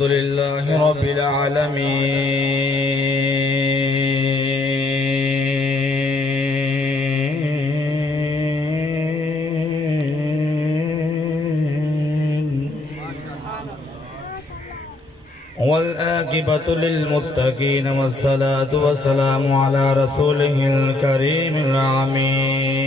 الحمد لله رب العالمين والآكبة للمتقين والصلاة والسلام على رسوله الكريم الأمين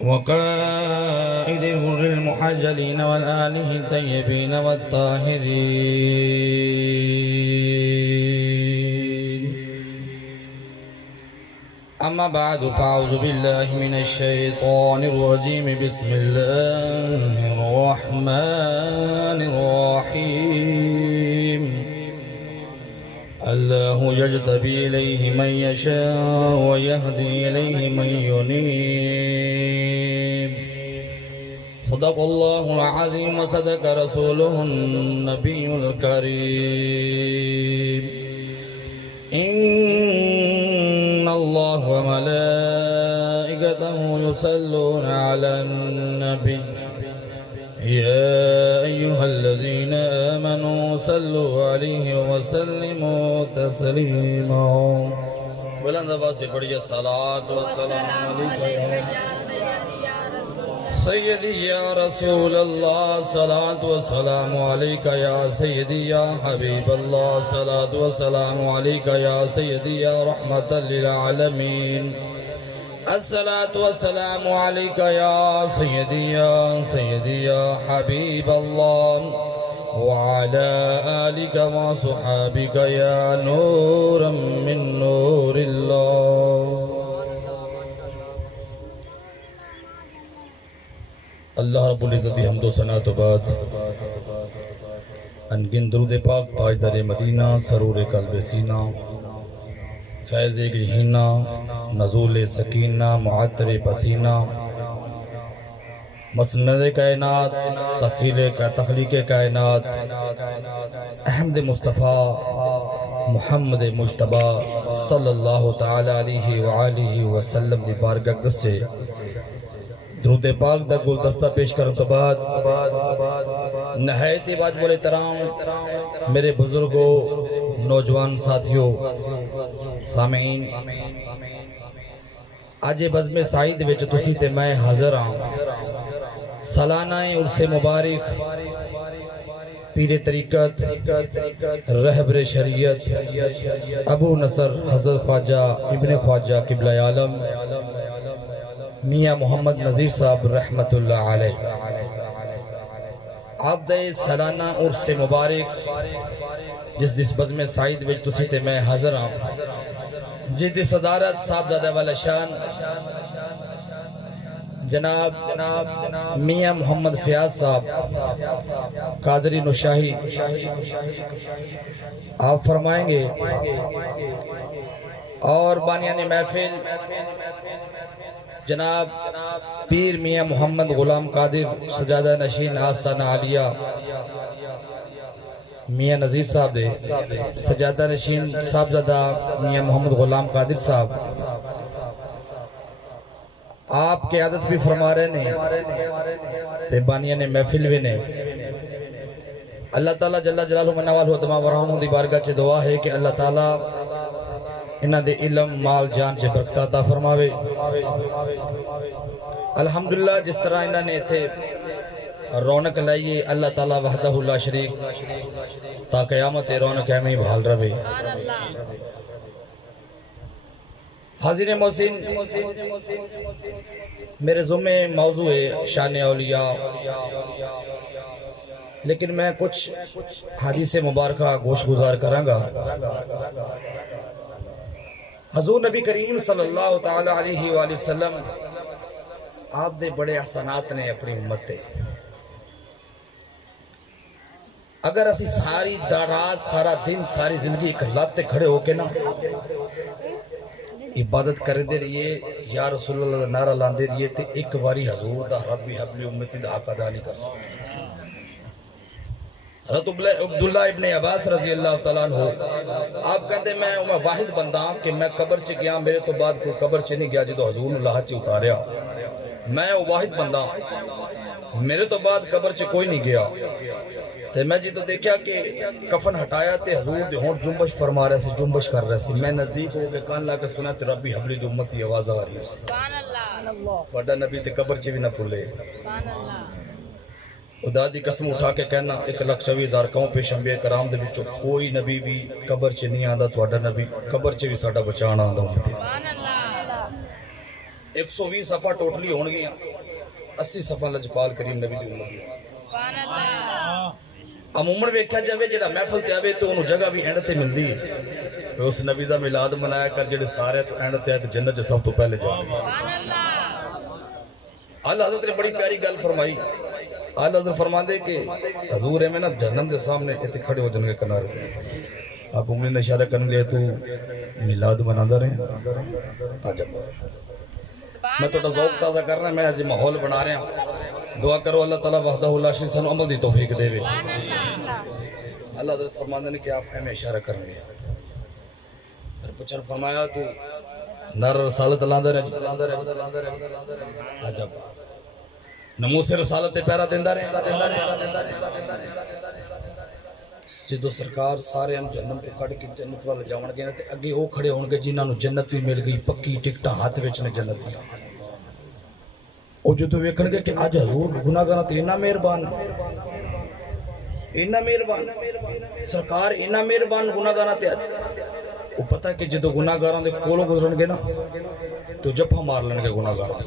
وقائد الغر المحجلين والآله الطيبين والطاهرين أما بعد فأعوذ بالله من الشيطان الرجيم بسم الله الرحمن الرحيم الله يجتبي إليه من يشاء ويهدي إليه من ينيب صدق الله العظيم وصدق رسوله النبي الكريم إن الله وملائكته يصلون على النبي يا أيها الذين آمنوا صلوا عليه وسلموا تسليما بلند آواز سے پڑھیے الصلاة والسلام علیکم سیدی یا رسول اللہ صلاة والسلام علیکہ یا سیدی یا حبیب اللہ صلاة والسلام علیکہ یا سیدی یا رحمت للعالمین الصلاة والسلام علیکہ یا سیدی یا حبیب اللہ وعلى آلك وصحابك يا نورا من نور الله اللہ رب العزت حمد و ثنا تو بعد انگن درود پاک تاجدار مدینہ سرور قلب سینہ فیض گہینہ نزول سکینہ معطر پسینہ مسند کائنات تخلیق کائنات احمد مصطفیٰ محمد مجتبہ صلی اللہ تعالی علیہ وآلہ وسلم دی بارگاہ سے درود پاک دا گلدستہ پیش کرنے تو بعد نہایت واجب الاحترام میرے بزرگوں نوجوان ساتھیوں سامعین آج بزم سعید وچ تسی تے میں حاضر ہوں سالانہ عرس مبارک پیر طریقت رہبر شریعت ابو نصر حضرت خواجہ ابن خواجہ قبلہ عالم میاں محمد نذیر صاحب رحمت اللہ علیہ آپ دے سالانہ عرس مبارک جس بزم سعید وچ تسی تے میں حاضر ہوں جس دی صدارت صاحبزادہ والا شان جناب میاں محمد فیاض صاحب قادری نشاہی آپ فرمائیں گے اور بانیان محفل جناب پیر میاں محمد غلام قادر سجادہ نشین آستانہ عالیہ میاں نذیر صاحب دے سجادہ نشین صاحبزادہ میاں محمد غلام قادر صاحب آپ کی عادت بھی فرما رہے نے بانیان محفل بھی نے اللہ تعالیٰ جل جلالہ منوال ہوتما ورحمہ دی بارگاہ چے دعا ہے کہ اللہ تعالیٰ انہاں دے علم مال جان چے برکت عطا فرماوے الحمدللہ جس طرح انہاں نے تھے رونق لائیے اللہ تعالیٰ وحدہ اللہ شریک تا قیامت رونق ہمیں بحال رہے حاضر محسن میرے ذمہ موضوع ہے شان اولیاء لیکن میں کچھ حدیث مبارکہ گوش گزار کروں گا حضور نبی کریم صلی اللہ تعالی علیہ وآلہ وسلم آپ دے بڑے احسانات نے اپنی امت تے اگر اسی ساری رات سارا دن ساری زندگی ایک لات تے کھڑے ہو کے نا عبادت کرے دے رہیے یا رسول اللہ نعرہ لان دے رہیے تے ایک باری حضور دا ربی حبلی امتی دا حق ادا نہیں کر سکتے حضرت عبداللہ ابن عباس رضی اللہ تعالیٰ عنہ آپ کہتے میں واحد بندہ کہ میں قبر چ گیا میرے تو بعد کوئی قبر چ نہیں گیا جدو حضور اللہ چ اتاریا میں وہ واحد بندہ میرے تو بعد قبر چ کوئی نہیں گیا تے میں جی تو دیکھا کہ کفن ہٹایا تے حضور دے ہون جنبش فرما رہے سی جنبش کر رہے سی میں نزدیک ہو کے کان لا کے سنا تے ربی حبلی دی امتی آواز آ رہی سی سبحان اللہ بڑا نبی تے قبر چ بھی نہ بھولے سبحان اللہ خدا دی قسم اٹھا کے کہنا 1,24,000 قوم پیش انبیاء کرام دے وچوں کوئی نبی بھی قبر چ نہیں آندا تہاڈا نبی قبر چ بھی ساڈا بچانا آندا سبحان اللہ 120 صفحہ ٹوٹلی ہون گیاں 80 صفحہ لجپال کریم نبی دی امت سبحان اللہ عموماً ویکھیا جاوے جڑا محفل تے آوے تو انہوں جگہ بھی اینڈ تے ملدی ہے اس نبی دا میلاد منایا کر جڑے سارے تو اینڈ تے جنت جو سب تو پہلے جانے سبحان اللہ اللہ حضرت نے بڑی پیاری گل فرمائی اللہ حضرت فرما دے کہ حضور ہے میں نا جہنم دے سامنے اتنے کھڑے ہو جنگے کنارے آپ انگلی نے اشارہ کرنے گئے تو میلاد مناندہ رہے آجب میں تو ذوق تازہ کر رہا ہے میں آج ماحول بنا رہا ہوں دعا کرو اللہ تعالیٰ وحدہ اللہ شریک سنو عمل دی توفیق دے وے اللہ حضرت فرماندے نے کہ آپ ہمیں اشارہ کریں گے پھر پچھر فرمایا تو نر رسالت لاندہ رہے عجب نمو سے رسالت پیرا دیندہ رہے جدو سرکار سارے ہم جہنم سے کڑ کی جنت والا جاون گئے تے اگے وہ کھڑے ہون گے جنہاں نو جنت بھی مل گئی پکی ٹکٹاں ہاتھ وچ نے جنت دی او جدو ویکھن گے کہ اج حضور گناہگاراں تے اتنا مہربان سرکار اتنا مہربان گناہگاراں تے او پتہ کہ جدو گناہگاراں دے کولوں گزرن گے نا تو جپا مار لن گے گناہگاراں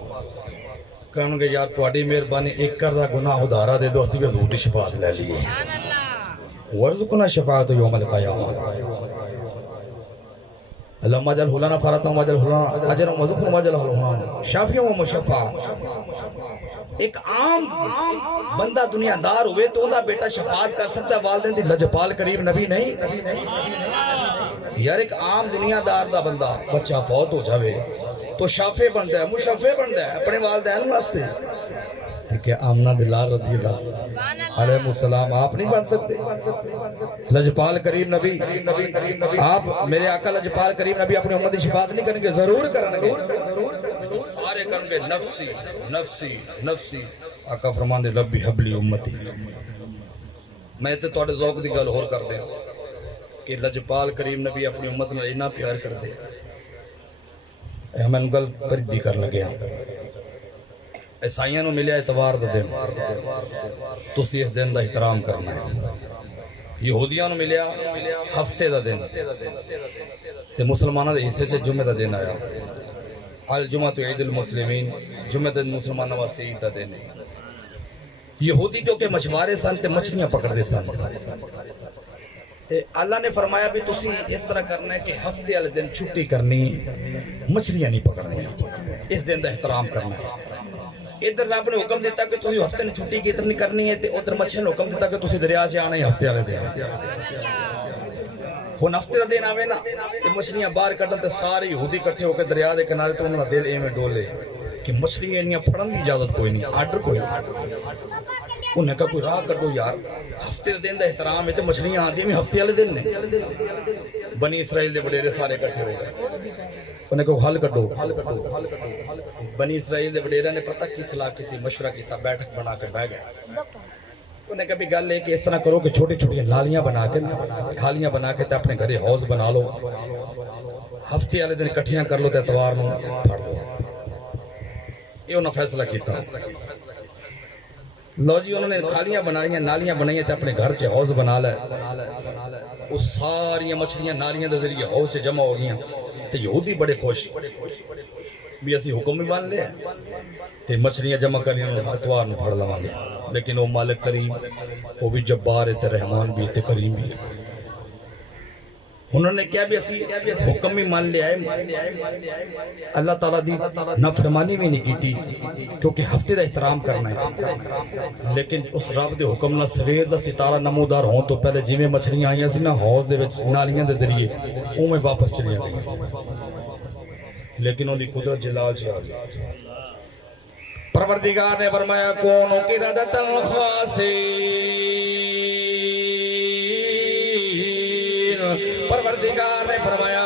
کہن گے یار تہاڈی مہربانی ایک کردا گناہ ادھارا دے دو اسی بھی حضور دی شفاعت لے لیے ورزقنا شفاعت یوم القیامہ اللہم اجل حلنا فارتا ہوں اجل حلنا اجل مذکن اجل حلنا شافی و مشفع ایک عام بندہ دنیا دار ہوئے تو انہا بیٹا شفاعت کر سکتا ہے والدین دی لجپال قریب نبی نہیں یار ایک عام دنیا دار دا بندہ بچہ فوت ہو جاوے تو شافع بنتا ہے مشفع بنتا ہے اپنے والدین واسطے کہ آمنہ دلال رضی اللہ علیہ السلام آپ نہیں بن سکتے لجپال کریم نبی آپ میرے آقا لجپال کریم نبی اپنی امت شفاعت نہیں کریں گے ضرور کریں گے سارے کریں گے نفسی نفسی نفسی آقا فرمان دے ربی حبلی امتی میں تے توڑے ذوق دی گل ہور کر دیں کہ لجپال کریم نبی اپنی امت نے اتنا پیار کر دے ہمیں گل پردی کر لگے عیسائیاں نو ملیا اتوار دا دن تسی اس دن دا احترام کرنا ہے یہودیاں نو ملیا ہفتے دا دن تے مسلمانہ دے حصے سے جمعہ دا دن آیا الجمعہ تو عید المسلمین جمعہ دا مسلمانہ واسطے عید دا دن یہودی جو کہ مچھوارے سن تے مچھلیاں پکڑ دے سن تے اللہ نے فرمایا بھی تسی اس طرح کرنا ہے کہ ہفتے والے دن چھٹی کرنی مچھلیاں نہیں پکڑنی اس دن دا احترام کرنا ہے ادھر رب نے حکم دیتا کہ تسی ہفتے نے چھٹی کی اتنی کرنی ہے تے ادھر مچھلی نے حکم دیتا کہ تسی دریا سے آنا ہی ہفتے والے دن ہن ہفتے دن آوے نا تے مچھلیاں باہر کڈن تے سارے یہودی اکٹھے ہو کے دریا دے کنارے تے انہاں دا دل ایویں ڈولے کہ مچھلی انیاں پھڑن دی اجازت کوئی نہیں آرڈر کوئی نہیں انہوں نے کہا کوئی راہ کٹو یار ہفتے دن دا احترام ہے تے مچھلیاں آدھی میں ہفتے والے دن نے بنی اسرائیل دے وڈیرے سارے اکٹھے ہو گئے انہوں نے کہا حل کٹو بنی اسرائیل دے وڈیرے نے پتہ کی صلاح کی تھی مشورہ کیتا بیٹھک بنا کے بیٹھ گئے انہوں نے کہا بھی گل ہے کہ اس طرح کرو کہ چھوٹی چھوٹی لالیاں بنا کے کھالیاں بنا کے تے اپنے گھرے حوض بنا لو ہفتے والے دن اکٹھیاں کر لو تے اتوار نو پھڑ لو یہ انہوں نے فیصلہ کیتا لو جی انہوں نے کھالیاں بنائیاں نالیاں بنائیاں تے اپنے گھر چے حوض بنا لے اس ساری مچھلیاں نالیاں دے ذریعے حوض چے جمع ہو گئیاں تے یہودی بڑے خوش بھی اسی حکم بھی مان لے تے مچھلیاں جمع کریں اتوار نو پھڑ لواں گے لیکن وہ مالک کریم وہ بھی جبار تے رحمان بھی تے کریم بھی انہوں نے کیا بھی اسی حکم بھی مان لیا ہے اللہ تعالیٰ دی نافرمانی بھی نہیں کی تھی کیونکہ ہفتے دا احترام کرنا ہے لیکن اس رب دے حکم نہ سویر دا ستارہ نمودار ہوں تو پہلے جی میں مچھلیاں آئیاں سی نا حوض دے وچ نالیاں دے ذریعے او میں واپس چلیاں گئی لیکن ان دی قدرت جلال سے آگئی پروردگار نے فرمایا کونو کی ردت الخاصی پروردگار نے فرمایا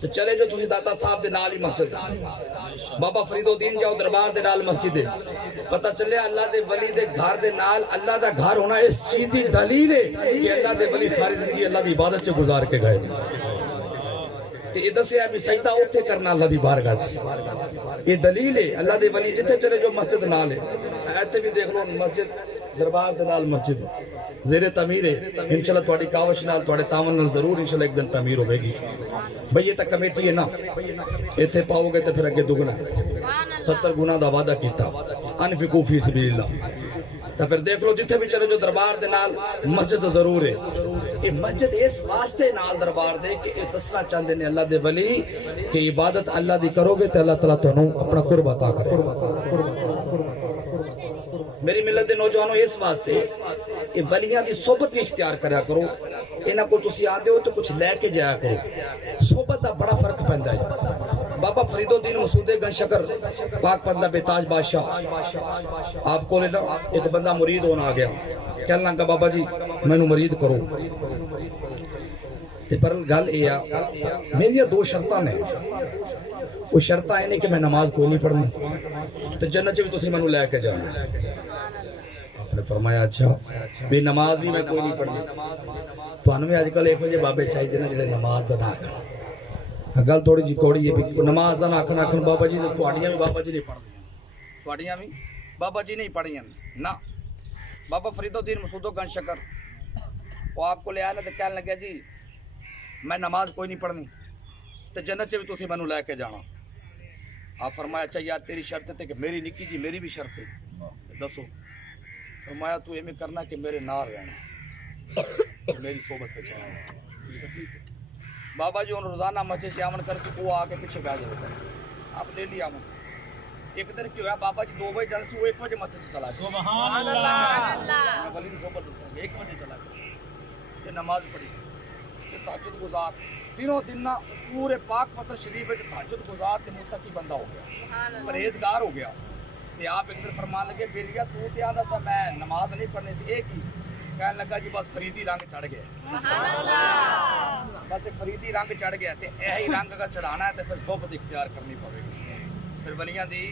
تو چلے جو تسی داتا صاحب دے نال ہی مسجد بابا فرید الدین جاؤ دربار دے نال مسجد ہے پتہ چلے اللہ دے ولی دے گھر دے نال اللہ دا گھر ہونا اس چیز دی دلیل ہے کہ اللہ دے ولی ساری زندگی اللہ دی عبادت سے گزار کے گئے تو یہ دسے ابھی سجدہ اوتھے کرنا اللہ دی بارگاہ سے یہ دلیل ہے اللہ دے ولی جتنے چلے جو مسجد نال ہے ایتے بھی دیکھ لو مسجد دربار دے نال مسجد زیر تعمیر ہے انشاءاللہ تواڈی کاوش نال تواڈے تعاون نال ضرور انشاءاللہ ایک دن تعمیر ہوے گی بھئی یہ تک کمیٹی ہے نا ایتھے پاؤ گے تو پھر اگے دگنا 70 گنا دا وعدہ کیتا انفقوا فی سبیل اللہ تو پھر دیکھ لو جتھے بھی چلے جو دربار دے نال مسجد ضرور ہے یہ مسجد اس واسطے نال دربار دے کہ یہ دسنا چاہتے ہیں اللہ دے ولی کہ عبادت اللہ دی کرو گے تو اللہ تعالیٰ تمہیں اپنا قرب عطا کرے میری ملت دے نوجوانوں اس واسطے کہ ولیاں دی صحبت بھی اختیار کریا کرو انہاں کو تسی آندے ہو تو کچھ لے کے جایا کرو صحبت دا بڑا فرق پیندا ہے بابا فرید الدین مسعود گنج شکر پاک پندلہ بیتاج بادشاہ آپ کو لینا ایک بندہ مرید ہونا آ گیا کہنے لگا بابا جی میں نو مرید کرو تے پر گل یہ میری دو شرطاں نے وہ شرطاں ہیں کہ میں نماز کوئی نہیں پڑھنی تو جنت بھی تسی میں نو لے کے جانا آپ نے فرمایا اچھا بھی نماز بھی میں کوئی نہیں پڑھنی تو انہوں میں آج کل ایک وجہ بابے چاہیے دینا جڑے نماز دا نہ کرنا گل تھوڑی جی کوڑی ہے نماز دا نہ کرنا آخر بابا جی نے تواڈیاں بھی بابا جی نہیں پڑھ دیا تواڈیاں بھی بابا جی نہیں پڑھیاں نہ بابا فرید الدین مسعود گنج شکر وہ آپ کو لے آیا تو کہنے لگا جی میں نماز کوئی نہیں پڑھنی تو جنت بھی تسی میں لے کے جانا آپ فرمایا اچھا یار تیری شرط ہے کہ میری نکی جی میری بھی شرط ہے دسو فرمایا تو ایمیں کرنا کہ میرے نال رہنا میری صحبت پہ چاہنا بابا جی ان روزانہ مسجد سے آمن کر کے وہ آ کے پیچھے بیٹھ جاتا ہے آپ لے لیا آمن ایک دن کیوں ہے بابا جی 2 بجے جانے سے وہ 1 بجے مسجد سے چلا گیا سبحان اللہ ولی کی صحبت 1 بجے چلا گیا یہ نماز پڑھی یہ تہجد گزار تینوں دن نہ پورے پاک پتر شریف میں تہجد گزار تے متقی بندہ ہو گیا پرہیزگار ہو گیا کہ آپ ایک دن فرمان لگے بیریا تو تے آندا تھا میں نماز نہیں پڑھنی تھی ایک ہی کہنے لگا جی بس فریدی رنگ چڑھ گیا سبحان اللہ بس فریدی رنگ چڑھ گیا تے یہی رنگ اگر چڑھانا ہے تو پھر صحبت اختیار کرنی پڑے گی پھر ولیاں دی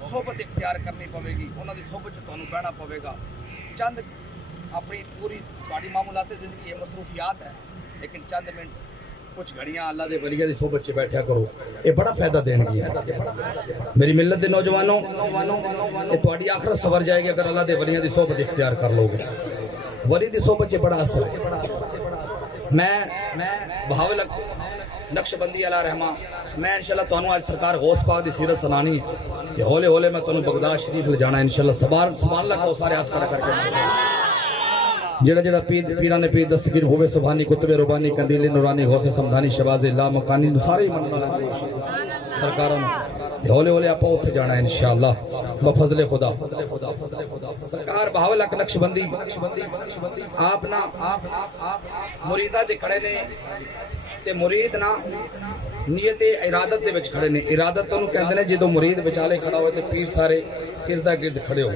صحبت اختیار کرنی پڑے گی انہاں دی صحبت چ تانوں بہنا پوے گا چند اپنی پوری تہاڈی معمولات زندگی یہ مصروفیات ہے لیکن چند منٹ کچھ گھڑیاں اللہ دے ولیاں دی صحبت چ بیٹھا کرو یہ بڑا فائدہ دین گی ہے میری ملت دے نوجوانوں یہ تہاڈی آخرت سنور جائے گی اگر اللہ دے ولیاں دی صحبت اختیار کر لو گے ولی دی صحبت چ بڑا اثر ہے میں بہاول نقش بندی علیہ رحمہ میں انشاءاللہ تانوں آج سرکار غوث پاک دی سیرت سنانی ہے کہ ہولے ہولے میں تانوں بغداد شریف لے جانا ہے انشاءاللہ سبحان اللہ کو سارے ہاتھ کھڑا کر کے جڑا جڑا پیران پیر دستگیر ہوئے سبحانی کتب ربانی کندیل نورانی غوث سمدانی شواز لا مکانی سارے سرکاروں ہولے ہولے آپ اتنے جانا ہے انشاءاللہ بفضل خدا سرکار بہاول حق نقش بندی آپ نا مریدہ جے کھڑے نے تے مرید نا نیت ارادت دے وچ کھڑے نے ارادت تو کہندے نے جدوں مرید وچالے کھڑا ہوئے تے پیر سارے اردا گرد کھڑے ہو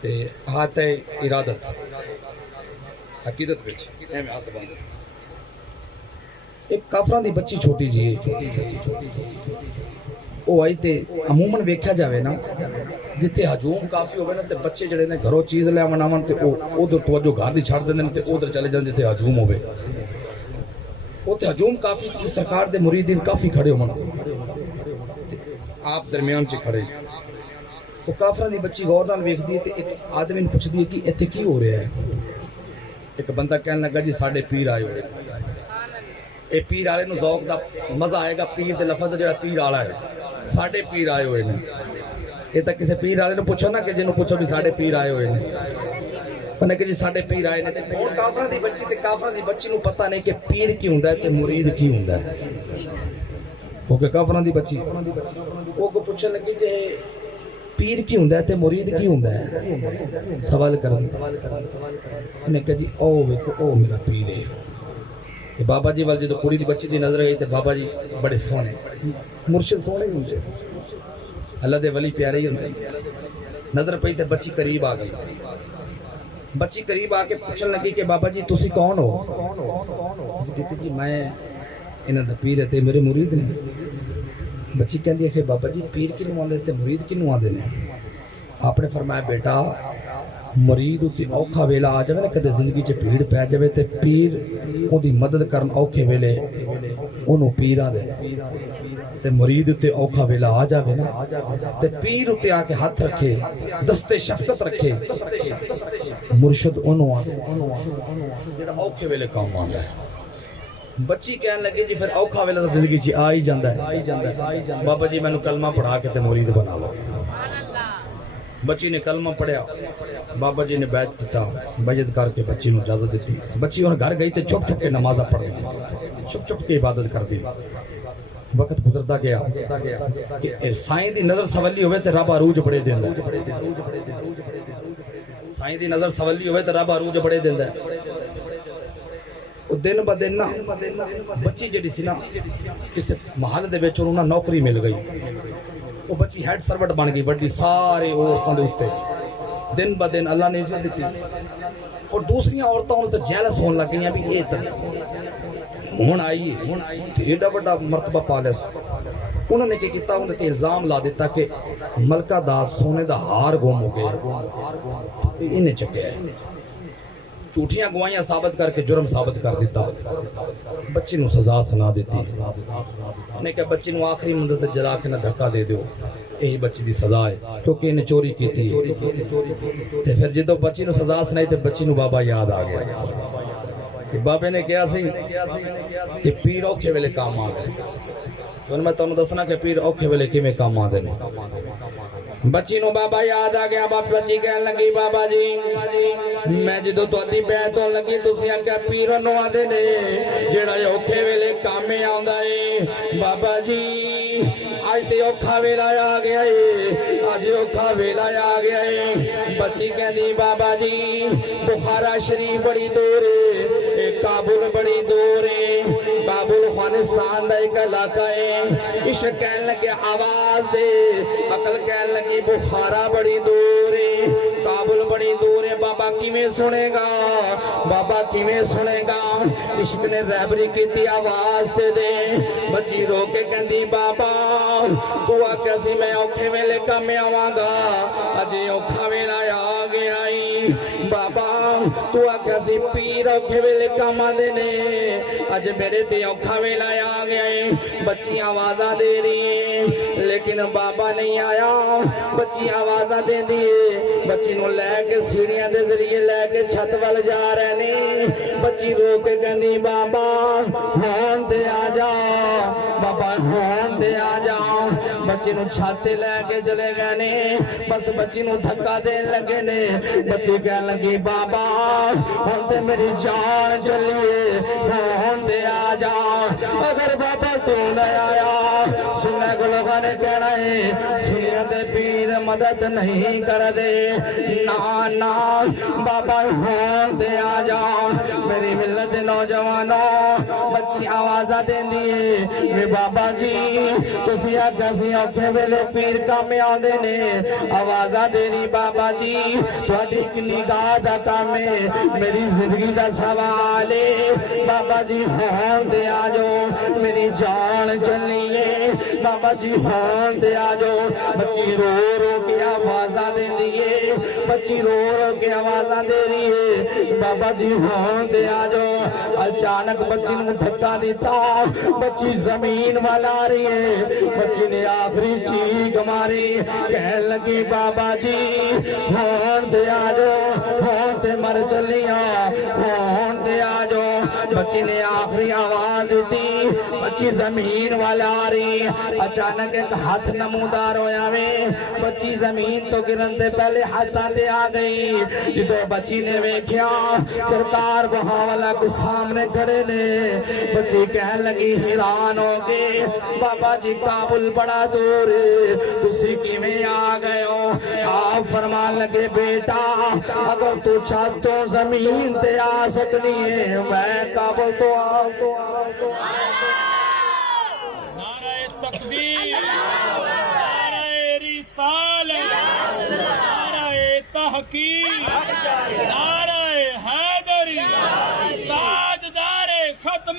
تے ہاتھ ہے ارادت عقیدت وچ ایویں ہاتھ بند ایک کافراں دی بچی چھوٹی جی وہ آئی تے عموماً ویکھیا جاوے نا جتھے ہجوم کافی ہوئے نا تے بچے جڑے نے گھروں چیز لے آون آون تے ادھر توجہ گھر دی چھڑ دیندے تے ادھر چلے جان جتھے ہجوم ہوئے تے ہجوم کافی تے سرکار دے مریدین کافی کھڑے ہون آپ درمیان چ کھڑے تو کافراں دی بچی غور نال ویکھدی تے ایک آدمی نوں پوچھدی ہے کہ ایتھے کی ہو رہا ہے ایک بندہ کہنے لگا جی ساڈے پیر آئے ہوئے اے پیر والے نوں ذوق دا مزہ آئے گا پیر دے لفظ جڑا پیر والا ہے ساڈے پیر آئے ہوئے نے یہ تو کسی پیر والے نوں پوچھو نا کہ جنوں پوچھو بھی ساڈے پیر آئے ہوئے نے انہیں کہ جی ساڈے پیر آئے نے ہن کافراں دی بچی تے کافراں دی بچی نوں پتہ نہیں کہ پیر کی ہوندا ہے تے مرید کی ہوندا ہے کیونکہ کافراں دی بچی وہ کو پوچھن لگی جے پیر کی ہوندا ہے تے مرید کی ہوندا ہے سوال کرن انہیں کہ جی او ویکھو او میرا پیر ہے بابا جی وال جدوں کڑی دی بچی دی نظر آئی تے بابا جی بڑے سونے مرشد سونے مرشد اللہ دے ولی پیارے ہی ہوندے نظر پئی تے بچی قریب آ گئی بچی قریب آ کے پوچھن لگی کہ بابا جی تسی کون ہو اس کہتی جی میں انہاں دا پیر ہے تے میرے مرید نے. بچی کہندی ہے کہ بابا جی پیر کنوں آندے تے مرید کنوں آندے نے؟ آپ نے فرمایا بیٹا مرید تے اوکھا ویلا آ جائے نا کدے زندگی چ بھیڑ پہ جائے تے پیر اون دی مدد کرن اوکھے ویلے اونوں پیر آ دے تے مرید تے اوکھا ویلا آ جاوے نا تے پیر تے آ کے ہاتھ رکھے دستے شفقت رکھے مرشد اونوں آ جڑا اوکھے ویلے کام آندا ہے. بچی کہنے لگے جی پھر اوکھا ویلا تو زندگی چ آ ہی جاندا ہے بابا جی مینوں کلمہ پڑھا کے تے مرید بنا لو. بچی نے کلمہ پڑھیا بابا جی نے بیعت کیتا بیعت کر کے بچی نو اجازت دیتی. بچی ان گھر گئی تے چھپ چھپ کے نمازاں پڑھ دی چھپ چھپ کے عبادت کر دی. وقت گزرتا گیا کہ سائیں دی نظر سولی ہوئے تے رب عروج بڑے دیندا ہے. سائیں دی نظر سولی ہوئے تے رب عروج بڑے دیندا ہے. دن با دن نا بچی جڑی سی نا کس محل دے وچ انہاں نوکری مل گئی. وہ بچی ہیڈ سروٹ بن گئی بڑی سارے عورتوں دے اوتے. دن با دن اللہ نے عزت دیتی اور دوسری عورتوں نے تو جیلس ہون لگ گئیں بھی یہ تو ہن آئی ایڈا بڑا مرتبہ پا لیا. انہوں نے کیا انہوں نے الزام لا دیتا کہ ملکہ دا سونے دا ہار گم ہو گئے انہیں چکے ہے. جھوٹیاں گوائیاں ثابت کر کے جرم ثابت کر دیتا. بچی نو سزا سنا دیتی. انہیں کہا بچی نو آخری مدت جلا کے نہ دھکا دے دیو یہی بچی دی سزا ہے کیونکہ انہیں چوری کی تھی. تے پھر جدو بچی نو سزا سنائی تے بچی نو بابا یاد آ گیا کہ بابے نے کیا سی کہ پیر اوکھے ویلے کام آ گئے. تو میں تمہیں دسنا کہ پیر اوکھے ویلے کی میں کام آ دینے. بچی نو بابا یاد آ گیا. بچی کہنے لگی بابا جی میں جدو تو ادھی بیعت ہون لگی تسی آکھیا پیر نو آندے نے جڑا اوکھے ویلے کامے آندا ہے. بابا جی آج تے اوکھا ویلا آ گیا ہے آج اوکھا ویلا آ گیا ہے. بچی کہندی بابا جی بخارا شریف بڑی دور ہے کابل بڑی دور ہے. کابل افغانستان دا ایک علاقہ ہے. عشق کہنے لگے آواز دے عقل کہنے لگی بخارا بڑی دور ہے کابل بڑی دور ہے. بابا کیویں سنے گا بابا کیویں سنے گا. عشق نے رہبری کی تھی آواز تے دے. بچی رو کے کہندی بابا تو آکھیا سی میں اوکھے ویلے کم آواں گا اجے اوکھا ویلا آ گیا ای. بابا تو آکھیا سی پیر اوکھے ویلے کم آندے نے اج میرے تے اوکھا ویلا آ گیا ای. بچی آوازاں دے رہی ہیں لیکن بابا نہیں آیا. بچی آوازاں دے دیئے بچی نو لے کے سیڑھیاں دے ذریعے لے کے چھت وال جا رہے نے. بچی رو کے کہندی بابا ہون دے آ جا بابا ہون دے آ جا. بچی نو چھاتے لے کے چلے گئے نے. بس بچی نو دھکا دین لگے نے. بچی کہنے لگی بابا ہون تے میری جان چلیے ہون دے آ جا. اگر بابا تو نہ آیا سننے کو لوگوں نے کہنا ہے سنیے دے پیر مدد نہیں کر دے. نا نا بابا ہون دے آ جا. میری ملت نوجوانوں بچی آوازہ دین دیئے بابا جی تسی آگا سی اوکھے ویلے پیر کامے آندے نے. آوازہ دینی بابا جی تھوڑی ایک نگاہ دا کامے میری زندگی دا سوال ہے. بابا جی ہون دے آ جو میری جان چلیے بابا جی ہون دے آ جو. بچی رو رو کے آوازہ دے دیئے بچی رو رو کے آوازہ دے رہی ہے بابا جی ہون دے آ جو. اچانک بچی نے دھکا دیتا بچی زمین والا آ رہی ہے. بچی نے آخری چیخ ماری کہنے لگی بابا جی ہون دے آ جو ہون تے مر چلیاں ہون دے آ جو. بچی نے آخری آواز دی بچی زمین والا آ رہی. اچانک ایک ہاتھ نمودار ہویا میں بچی زمین تو گرن دے پہلے ہاتھاں دے آ گئی. جدو بچی نے ویکھیا سرکار وہاں والا کے سامنے کھڑے نے. بچی کہنے لگی حیران ہو گئے بابا جی کابل بڑا دور ہے تسی کیویں آ گئے ہو. آپ فرمان لگے بیٹا اگر تو چھتوں زمین تے آ سکنی ہے میں کابل تو آ نعرہ تکبیر نعرہ رسالت نعرہ تحقیق نعرہ حیدری تاجدار ختم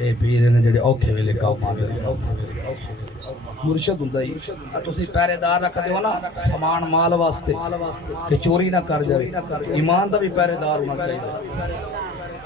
ਇਹ ਵੀਰ ਨੇ ਜਿਹੜੇ ਔਖੇ ਵੇਲੇ ਕੰਮ ਆਉਂਦੇ ਮੁਰਸ਼ਦ ਹੁੰਦਾ ਹੀ ਤੁਸੀਂ ਪਹਿਰੇਦਾਰ ਰੱਖਦੇ ਹੋ ਨਾ ਸਮਾਨ ਮਾਲ ਵਾਸਤੇ ਕਿ ਚੋਰੀ ਨਾ ਕਰ ਜਾਵੇ ਈਮਾਨ ਦਾ ਵੀ ਪਹਿਰੇਦਾਰ ਹੋਣਾ ਚਾਹੀਦਾ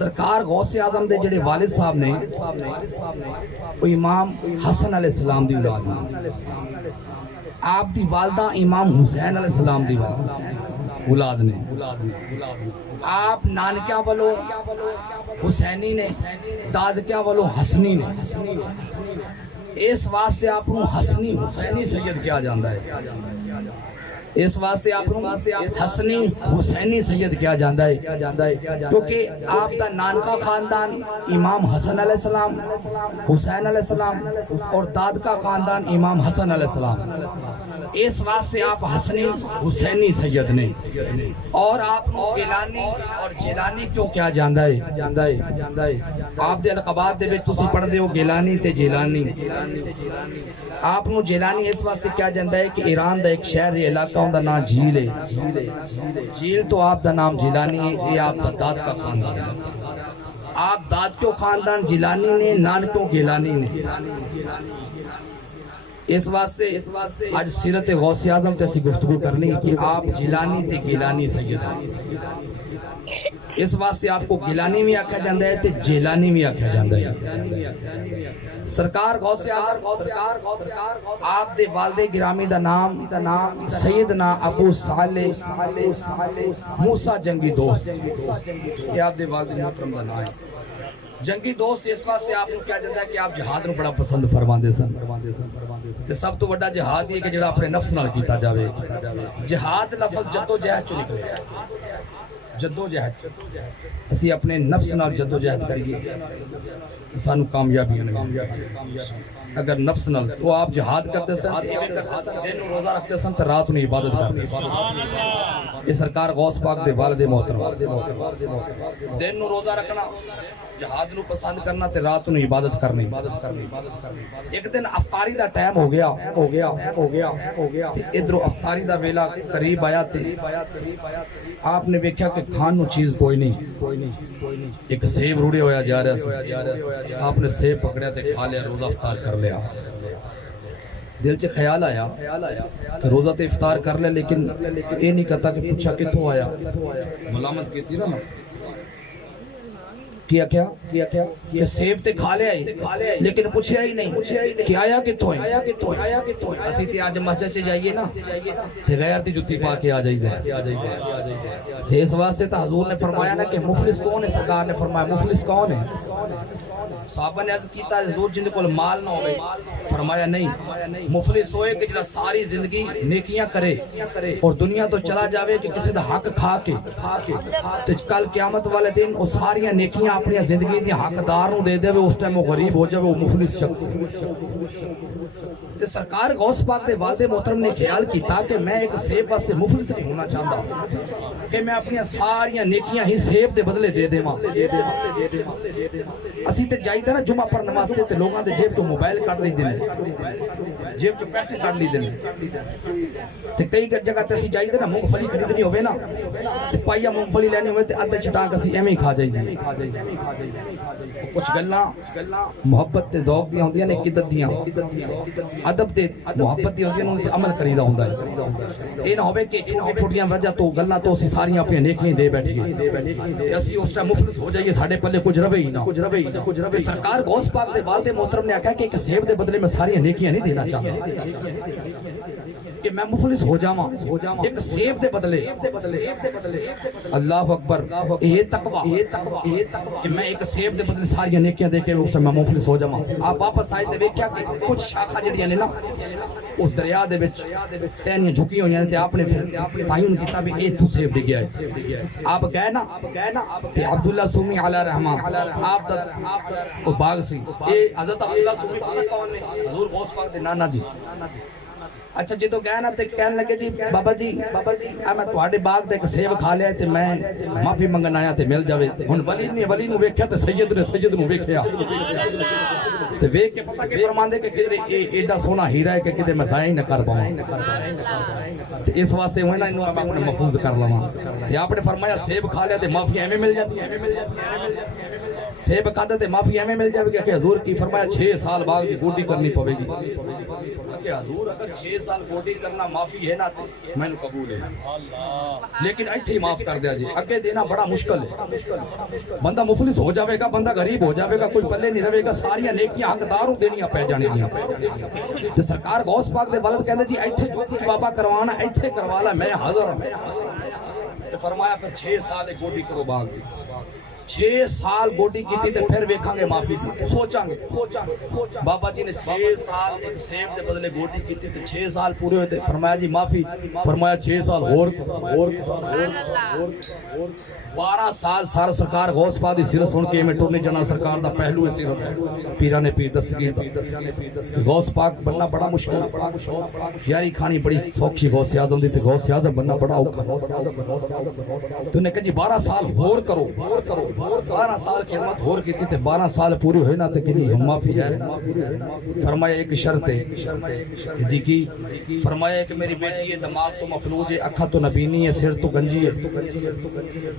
سرکار غوث اعظم دے جڑے والد صاحب نے وہ امام حسن علیہ السلام دی اولاد نے. آپ دی والدہ امام حسین علیہ السلام دی اولاد نے. آپ نانکیاں والوں حسینی نے، دادکیاں والوں حسنی نے. اس واسطے آپ کو حسنی حسینی سید کیا جاندہ ہے. اس واسطے آپ کو حسنی حسینی سید کیا جاندہ ہے کیونکہ آپ دا نانکا خاندان امام حسن علیہ السلام، حسین علیہ السلام، اور دادکا خاندان امام حسن علیہ السلام. اس واسطے آپ حسنی حسینی سید نے. اور آپ گیلانی اور جیلانی کیوں کیا جاندہ ہے؟ آپ دے لقبات دے وچ تسی پڑھ دے ہو گیلانی تے جیلانی. آپ نو جیلانی اس واسطے کیا جاندہ ہے کہ ایران دا ایک شہر علاقہ ہوں دا نام جھیل ہے. جھیل تو آپ دا نام جیلانی ہے. یہ آپ دا داد کا خاندان ہے. آپ داد کیوں خاندان جیلانی نے، نان کیوں گیلانی نے. اس واسطے آج سیرت غوث اعظم تے اسی گفتگو کرنی کہ آپ جیلانی تے گیلانی سید ہیں. اس واسطے آپ کو گیلانی بھی آکھا جاندہ ہے تے جیلانی بھی آکھا جاندہ ہے. سرکار غوث اعظم آپ دے والد گرامی دا نام سیدنا ابو صالح موسیٰ جنگی دوست. یہ آپ دے والد محترم دا نام ہے جنگی دوست. اس واسطے آپ کو کیا جاندہ ہے کہ آپ جہاد نو بڑا پسند فرماندے سن. تے سب تو بڑا جہاد یہ کہ جڑا اپنے نفس نال کیتا جاوے. جہاد لفظ جدو جہد چو نکلے. جدو جہد اسی اپنے نفس نال جدو جہد کریے سانو کامیابی نہیں. اگر نفس نال تو آپ جہاد کرتے سن، دن نو روزہ رکھتے سن تو رات نو عبادت کرتے سن. یہ سرکار غوث پاک دے والد محترم دن نو روزہ رکھنا، جہاد نو پسند کرنا تے رات نو عبادت کرنی. ایک دن افطاری دا ٹائم ہو گیا ادھروں افطاری دا ویلا قریب آیا تے آپ نے دیکھا کہ کھان نو چیز کوئی نہیں. ایک سیب روڑے ہویا جا رہا سی. آپ نے سیب پکڑیا تے کھا لیا، روزہ افطار کر لیا. دل چ خیال آیا کہ روزہ تے افطار کر لیا، لیکن یہ نہیں کہتا کہ پوچھا کتوں آیا. ملامت کیتی نا کیا کہ سیب تے کھا لیا ہی لیکن پوچھیا ہی نہیں کہ آیا کتوں ہے. اسی تے آج مسجد چ جائیے نا تے غیر دی جتی پا کے آ جائیے. اس واسطے تا حضور نے فرمایا نا کہ مفلس کون ہے. سرکار نے فرمایا مفلس کون ہے. صحابہ نے عرض کیتا حضور جن کو مال نہ ہوئے. فرمایا نہیں، مفلس ہوئے کہ جڑا ساری زندگی نیکیاں کرے اور دنیا تو چلا جاوے کہ کسی دا حق کھا کے تے کل قیامت والے دن وہ ساریاں نیکیاں اپنی زندگی دی حقدار نو دے دے. اس ٹائم وہ غریب ہو جاوے، وہ مفلس شخص. تے سرکار غوث پاک دے والد محترم نے خیال کیتا کہ میں ایک سیب واسطے مفلس نہیں ہونا چاہتا کہ میں اپنی ساریاں نیکیاں ہی سیب دے بدلے دے دے. اسی تے جائی دا نا جمعہ پر نماز تے لوگاں دے جیب چو موبائل کٹ لی دینے، جیب چو پیسے کٹ لی دینے. تے کئی جگہ تے اسی جائی دا نا مونگ پھلی خریدنی ہوئے نا تے پائیا مونگ پھلی لینی ہوئے تے ادھے چٹاک اسی ایمیں ہی کھا جائی دی. کچھ گلاں محبت تے ذوق دیاں ہوندیاں نے، قدت دیاں ادب تے محبت دی ہوندیاں نے، عمل کریدا ہوندا ہے. اے نہ ہوے کہ چھوٹیاں وجہ تو گلاں تو اسی ساریاں اپنی نیکیاں دے بیٹھیے اسی اس ٹائم مفلس ہو جائیے، ساڈے پلے کچھ رہے ہی نہ. سرکار غوث پاک دے والد محترم نے آکھا کہ ایک سیب دے بدلے میں ساری نیکیاں نہیں دینا چاہتا کہ میں مفلس ہو جاواں ایک سیب دے بدلے. اللہ اکبر. یہ تقوی کہ میں ایک سیب دے بدلے ساری نیکیاں دے کے اس میں مفلس ہو جاواں. آپ واپس آئے تے ویکھیا کہ کچھ شاخاں جڑیاں نے نا اس دریا دے وچ ٹہنیاں جھکی ہوئیاں تے آپ نے پھر تعین کیتا بھی اے تو سیب ڈگیا ہے. آپ گئے نا تے عبداللہ سومی علیہ رحمہ آپ دا وہ باغ سی. اے حضرت عبداللہ سومی پتہ کون نے؟ حضور غوث پاک دے نانا جی. اچھا جدو گئے نا تے کہنے لگے جی بابا جی میں تواڈے باغ تے ایک سیب کھا لیا تے میں معافی منگن آیا تے مل جاوے. ہن ولی نو ویکھیا تے سید نو ویکھیا تے ویکھ کے پتہ کہ فرماندے کہ ایڈا سونا ہیرا ہے کہ کدے میں ضائع نہ کر پاواں. تے اس واسطے ہوئے نا انہوں اپنے محفوظ کر لواں. تے آپ نے فرمایا سیب کھا لیا تے معافی ایویں مل جاتی ہے. سیب کھاتے تے معافی ایویں مل جائے گی کہ حضور کی فرمایا 6 سال بعد کی گوڈی کرنی پوے گی. کہ حضور اگر اگر 6 سال گوڈی کرنا معافی ہے نا تے میں نے قبول ہے لیکن ایتھے ہی معاف کر دیا جی اگے دینا بڑا مشکل ہے بندہ مفلس ہو جاوے گا بندہ غریب ہو جاوے گا کوئی پلے نہیں رہے گا ساریاں نیکیاں حقداروں دینیاں پہ جانے گیاں تے سرکار غوث پاک دے ولد کہندے جی ایتھے جو کچھ بابا کروانا ایتھے کروالا میں حاضر ہوں فرمایا پھر 6 سال گوڈی کرو باغ دی 6 سال گوڈی کیتی تے پھر ویکھاں گے معافی دی سوچاں گے بابا جی نے 6 سال ایک سیب دے بدلے گوڈی کیتی تے 6 سال پورے ہوئے تے فرمایا جی معافی فرمایا 6 سال اور 12 سال سارا سرکار غوث پاک دی سیرت سن کے میں ٹرنے جنا سرکار دا پہلو ہے سیرت پیران نے پیر دستگیر غوث پاک بننا بڑا مشکل یاری کھانی بڑی سوکھی غوث اعظم دی تے غوث اعظم بننا بڑا اوکھا تو نے کہا جی 12 سال اور کرو 12 سال خدمت اور کیتی تے 12 سال پوری ہوئے نا تے کہ جی ہم معافی ہے فرمایا ایک شرط ہے جی کی فرمایا کہ میری بیٹی ہے دماغ تو مفلوج ہے اکھا تو نبینی ہے سر تو گنجی ہے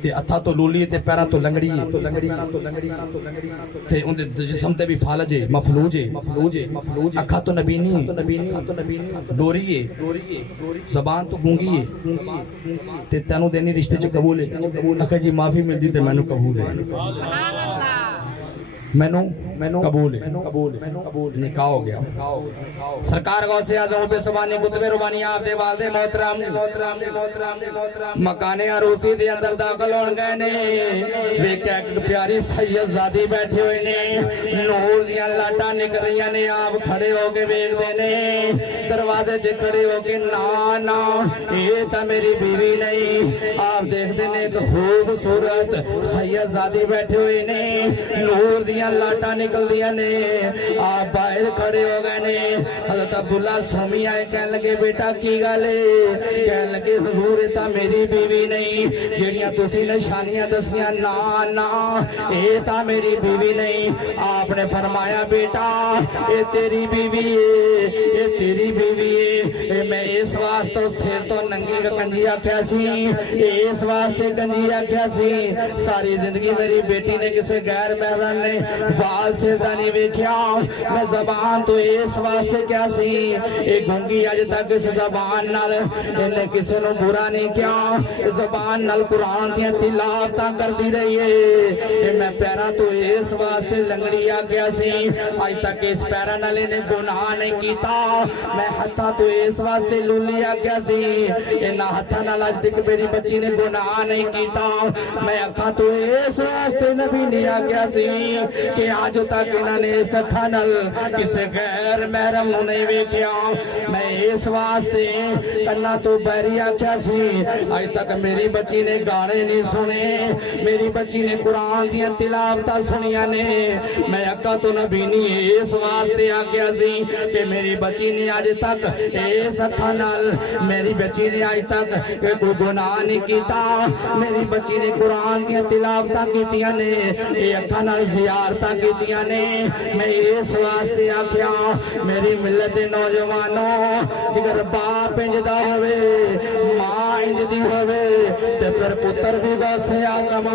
تے اتھا تو لولی تے پیرا تو لنگڑی ہے تے ان دے جسم تے بھی فالج ہے مفلوج ہے اکھا تو نبینی ہے ڈوری ہے زبان تو گونگی ہے تے تینوں دینی رشتے چ قبول ہے اکھا جی معافی مل دی تے مینوں قبول ہے سبحان اللہ مینوں قبول ہے نکاح ہو گیا سرکار غوث اعظم پہ سبانی قطب ربانی آپ دے والدے محترم مکان عروسی دے اندر داخل ہون گئے نے ویکھیا ایک پیاری سید زادی بیٹھے ہوئے نے نور دیاں لاٹاں نکل رہیاں نے آپ کھڑے ہو کے ویکھ دے نے دروازے چ کھڑے ہو کے نا یہ تا میری بیوی نہیں آپ دیکھ دے نے ایک خوبصورت سید زادی بیٹھے ہوئے نے نور دیاں لاٹاں نکل دیا نے آپ باہر کھڑے ہو گئے نے حضرت عبداللہ سومی آئے کہنے لگے بیٹا کی گالے کہنے لگے حضور تا میری بیوی نہیں جنیاں تسی نشانیاں دسیاں نا اے تا میری بیوی نہیں آپ نے فرمایا بیٹا اے تیری بیوی ہے اے تیری بیوی ہے میں اس واسطے سیر تو ننگی کا کنجیا کیسی اس واسطے کنجیا کیسی ساری زندگی میری بیٹی نے کسے غیر محرم نے وال سے دانی ویکھیا میں زبان تو اس واسطے کیا سی ایک گھنگی آج تک اس زبان نال انہیں کسی نو برا نہیں کیا زبان نال قرآن دیا تلاوتاں کر دی رہی ہے میں پیرا تو اس واسطے لنگڑی آ گیا سی آج تک اس پیرا نال انہیں گناہ نہیں کیتا میں ہتھا تو اس واسطے لولی آ گیا سی انہا ہتھا نال آج تک میری بچی نے گناہ نہیں کیتا میں اکھا تو اس واسطے نبی نہیں آ گیا سی کہ آج تک انہوں نے سکھا نل کسے غیر محرم نہیں ویکھیا میں اس واسطے کرنا تو بیریا کیا سی آج تک میری بچی نے گانے نہیں سنے میری بچی نے قرآن دیا تلاوتہ سنیا نے میں اکا تو نبی نہیں اس واسطے آ گیا سی کہ میری بچی نے آج تک اس سکھا نل میری بچی نے آج تک کوئی گناہ نہیں کیتا میری بچی نے قرآن دیا تلاوتہ کیتیا نے یہ اکا نل زیارتاں کیتیاں نے میں اس واسطے آکھیا میری ملت نوجوانوں اگر باپ انجدہ ہوئے ماں انجدی ہوئے تے پھر پتر بھی غوث اعظم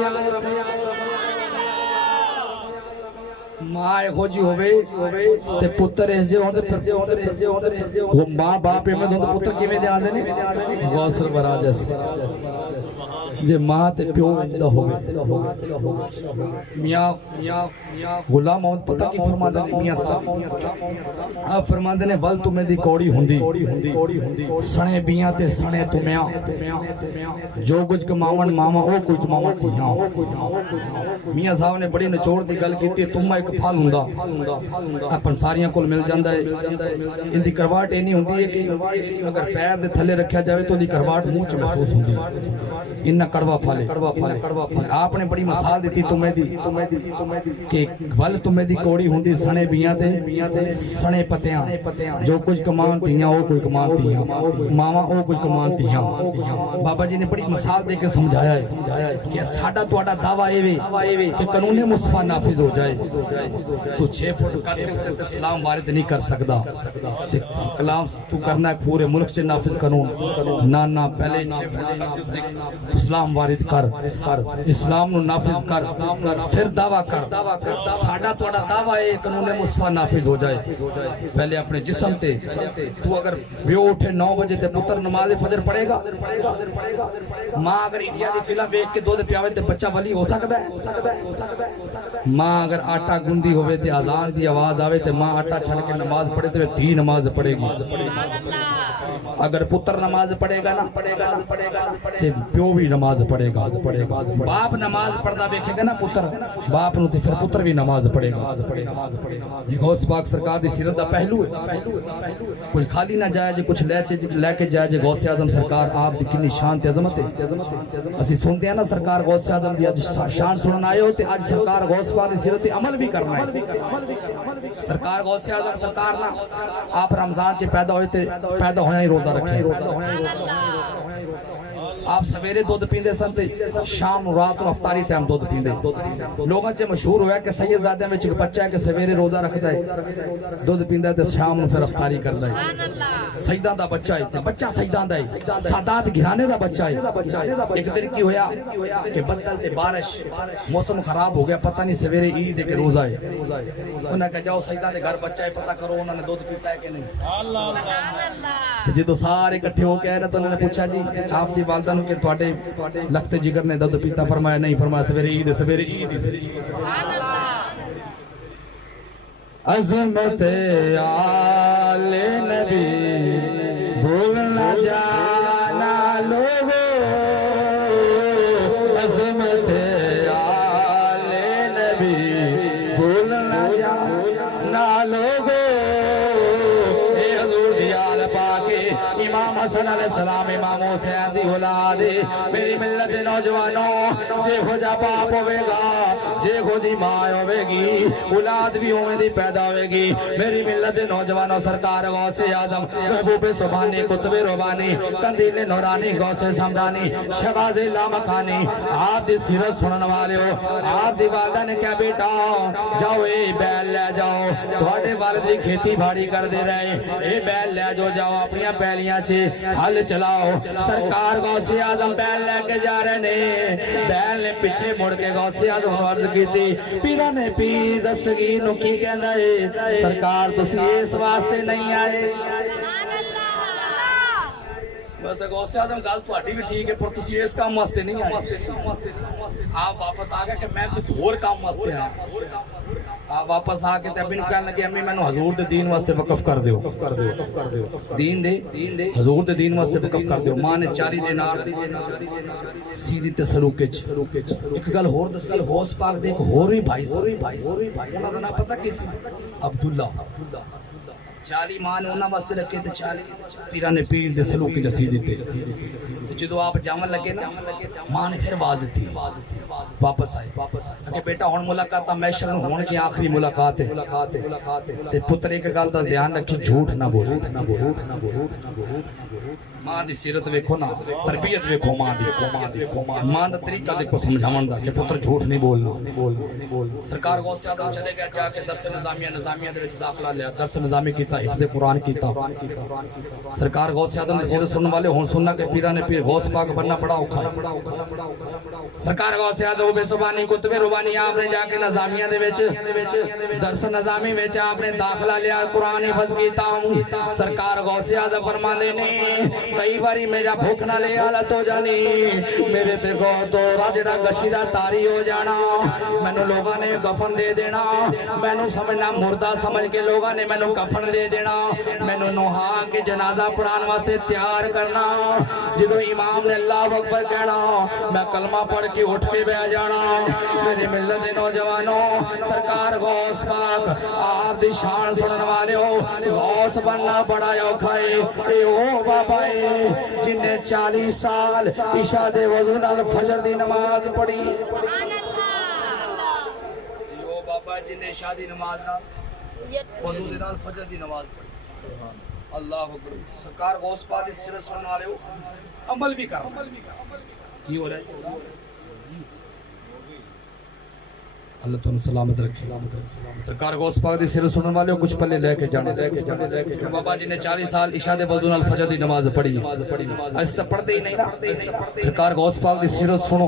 ماں خوجی ہوئے تے پتر اس جے ہوندے وہ ماں باپ میں دوں پتر کی میں دے آندے نہیں غوث براجس جے ماں تے پیو انجدہ ہوئے میاں غلام محمد پتہ کی فرماندے نے میاں صاحب آپ فرماندے نے ول تمہیں دی کوڑی ہوندی سنے بیاں تے سنے تمہیں جو کچھ کماون ماما او کچھ ماما تیاں میاں صاحب نے بڑی نچوڑ دی گل کیتی ہے تمہیں ایک پھال ہوندا اپن ساریاں کول مل جاندا ہے ان دی کرواٹ اینی ہوندی ہے کہ اگر پیر دے تھلے رکھیا جاوے تو دی کرواٹ منہ چ محسوس ہوندی انہا کڑوا پھالے آپ نے بڑی مثال دیتی تمہیں دی کہ ول تمہیں دی کوڑی ہوندی سنے بیاں تے سنے پتیاں جو کچھ کمان تیاں او کوئی کمان تیاں ماما او کچھ کمان تیاں بابا جی نے بڑی مثال دے کے سمجھایا ہے کہ ساڑھا تو آڑا دعویٰ ایوے کہ قانون مصطفیٰ نافذ ہو جائے تو 6 فٹ کاتے ہوتے اسلام وارد نہیں کر سکتا کلام تو کرنا ہے پورے ملک سے نافذ قانون نا پہلے 6 فٹ اسلام وارد کر اسلام نو نافذ کر پھر دعویٰ کر ساڑا توڑا دعویٰ ہے قانون مصطفیٰ نافذ ہو جائے پہلے اپنے جسم تے تو اگر بیو اٹھے 9 بجے تے پتر نماز فجر پڑھے گا ماں اگر انڈیا دی فلم بیک کے دودھ پیاوے تے بچہ ولی ہو سکتا ہے ماں اگر آٹا گندی ہوئے تے آزان دی آواز آوے تے ماں آٹا چھڑ کے نماز پڑھے تے دھی نماز پڑھے گی اگر پتر نماز پڑھے گا نا تے پیو بھی نماز پڑھے گا باپ نماز پڑھدا دیکھے گا نا پتر باپ نو تے پھر پتر بھی نماز پڑھے گا یہ غوث پاک سرکار دی سیرت دا پہلو ہے کچھ خالی نہ جائے جے کچھ لے کے جائے جے غوث اعظم سرکار آپ دی کنی شان تے عظمت ہے اسی سنتے ہیں نا سرکار غوث اعظم دی شان سنن آئے ہوتے آج سرکار غوث پاک دی سیرت عمل بھی کرنا ہے سرکار غوث اعظم سرکار نا آپ رمضان چ پیدا ہوئے تے پیدا ہویا ہی روزہ رکھے آپ سویرے دودھ پیندے سن تے شام رات و افطاری ٹائم دودھ پیندے لوگاں چے مشہور ہویا کہ سید زادے میں ایک بچہ ہے کہ سویرے روزہ رکھتا ہے دودھ پیندا ہے تے شام نو پھر افطاری کردا ہے سیداں دا بچہ ہے تے بچہ سیداں دا ہے سادات گھرانے دا بچہ ہے ایک دن کی ہویا کہ بدل تے بارش موسم خراب ہو گیا پتہ نہیں سویرے عید ہے کہ روزہ ہے انہوں نے کہا جاؤ سیداں دے گھر بچہ ہے پتہ کرو انہوں نے دودھ پیتا ہے کہ نہیں جدو سارے اکٹھے ہو کے آئے نا تو انہوں نے پوچھا جی آپ دی والدہ کہ تواڈے لخت جگر نے دودھ پیتا فرمایا نہیں فرمایا سویرے عید عظمت آل نبی بھول نہ جانا لوگو عظمت آل نبی بھول نہ جانا لوگو اے حضور دی آل پاکے امام حسن علیہ السلام امام حسین دی اولاد میری ملت نوجوانوں جے ہو جا باپ ہوئے گا جے ہو جی ماں ہوئے گی اولاد بھی ہوئے دی پیدا ہوئے گی میری ملت نوجوانوں سرکار غوث اعظم محبوب سبحانی قطب ربانی قندیل نورانی غوث سمرانی شہباز لامکانی آپ دی سیرت سنن والے ہو آپ دی والدہ نے کہا بیٹا جاؤ اے بیل لے جاؤ تواڈے والد دی کھیتی بھاڑی کر دے رہے اے بیل لے جاؤ اپنی پہلیاں چھے حل چلاؤ سرکار غوث اعظم بیل لے کے جا رہے نے بیل نے پیچھے مڑ کے غوث اعظم عرض کی تھی پیرا نے پیر دستگیر نو کی کہنا ہے سرکار تسی اس واسطے نہیں آئے بس غوث اعظم گل تہاڈی بھی ٹھیک ہے پر تسی اس کام واسطے نہیں آئے آپ واپس آ گئے کہ میں کچھ اور کام واسطے آیا آپ واپس آ کے تے ابھی نو کہنے لگے امی مینوں حضور دے دین واسطے وقف کر دیو دین دے حضور دے دین واسطے وقف کر دیو ماں نے 4 دینار سیدھی تے سلوک وچ ایک گل ہور دسی غوث پاک دے ایک ہور ہی بھائی انہاں دا نام پتہ کی سی عبداللہ 40 ماں نے انہاں واسطے رکھے تے 40 پیرا نے پیر دے سلوک وچ سی دتے جدو آپ جاون لگے نا ماں نے پھر آواز دی واپس آئے کہ بیٹا ہن ملاقات میشر نو ہون کی آخری ملاقات ہے تے پتر ایک گل دا دھیان رکھی جھوٹ نہ بولو ماں دی سیرت ویکھو نا تربیت ویکھو ماں دا طریقہ دیکھو سمجھاون دا کہ پتر جھوٹ نہیں بولنا سرکار غوث اعظم چلے گیا جا کے درس نظامیہ دے وچ داخلہ لیا درس نظامی کیتا حفظ قرآن کیتا سرکار غوث اعظم دی سیرت سنن والے ہن سننا کہ پیرا نے پیر غوث پاک بننا بڑا اوکھا ہے سرکار غوث اعظم بے زبانی قطب ربانی آپ نے جا کے نظامیہ دے وچ درس نظامی وچ آپ نے داخلہ لیا قرآن حفظ کیتا ہوں سرکار غوث اعظم فرماندے نے کئی باری میرا بھوک نہ لے حالت ہو جانی میرے تے کو تو راجڑا گشیدہ تاری ہو جانا مینوں لوگاں نے کفن دے دینا مینوں سمجھنا مردہ سمجھ کے لوگاں نے مینوں کفن دے دینا مینوں نوحا کے جنازہ پڑھان واسطے تیار کرنا جدو امام نے اللہ اکبر کہنا میں کلمہ پڑھ کے اٹھ کے بیٹھ جانا میری ملت نوجوانوں سرکار غوث پاک آپ دی شان سنن والے ہو غوث بننا بڑا اوکھا ہے اے او بابا جن نے 40 سال عشاء دے وضو نال فجر دی نماز پڑھی او بابا جن نے عشاء دی نماز نال وضو دے نال فجر دی نماز پڑھی اللہ اکبر سرکار غوث پاک دی سیرت سنن والے ہو عمل بھی کر کی ہو رہا ہے اللہ تمہیں سلامت رکھے سرکار غوث پاک دی سیرت سنن والے کچھ پلے لے کے جانے بابا جی نے 40 سال عشاء دے وضو نال فجر دی نماز پڑھی اس تے پڑھتے ہی نہیں نا سرکار غوث پاک دی سیرت سنو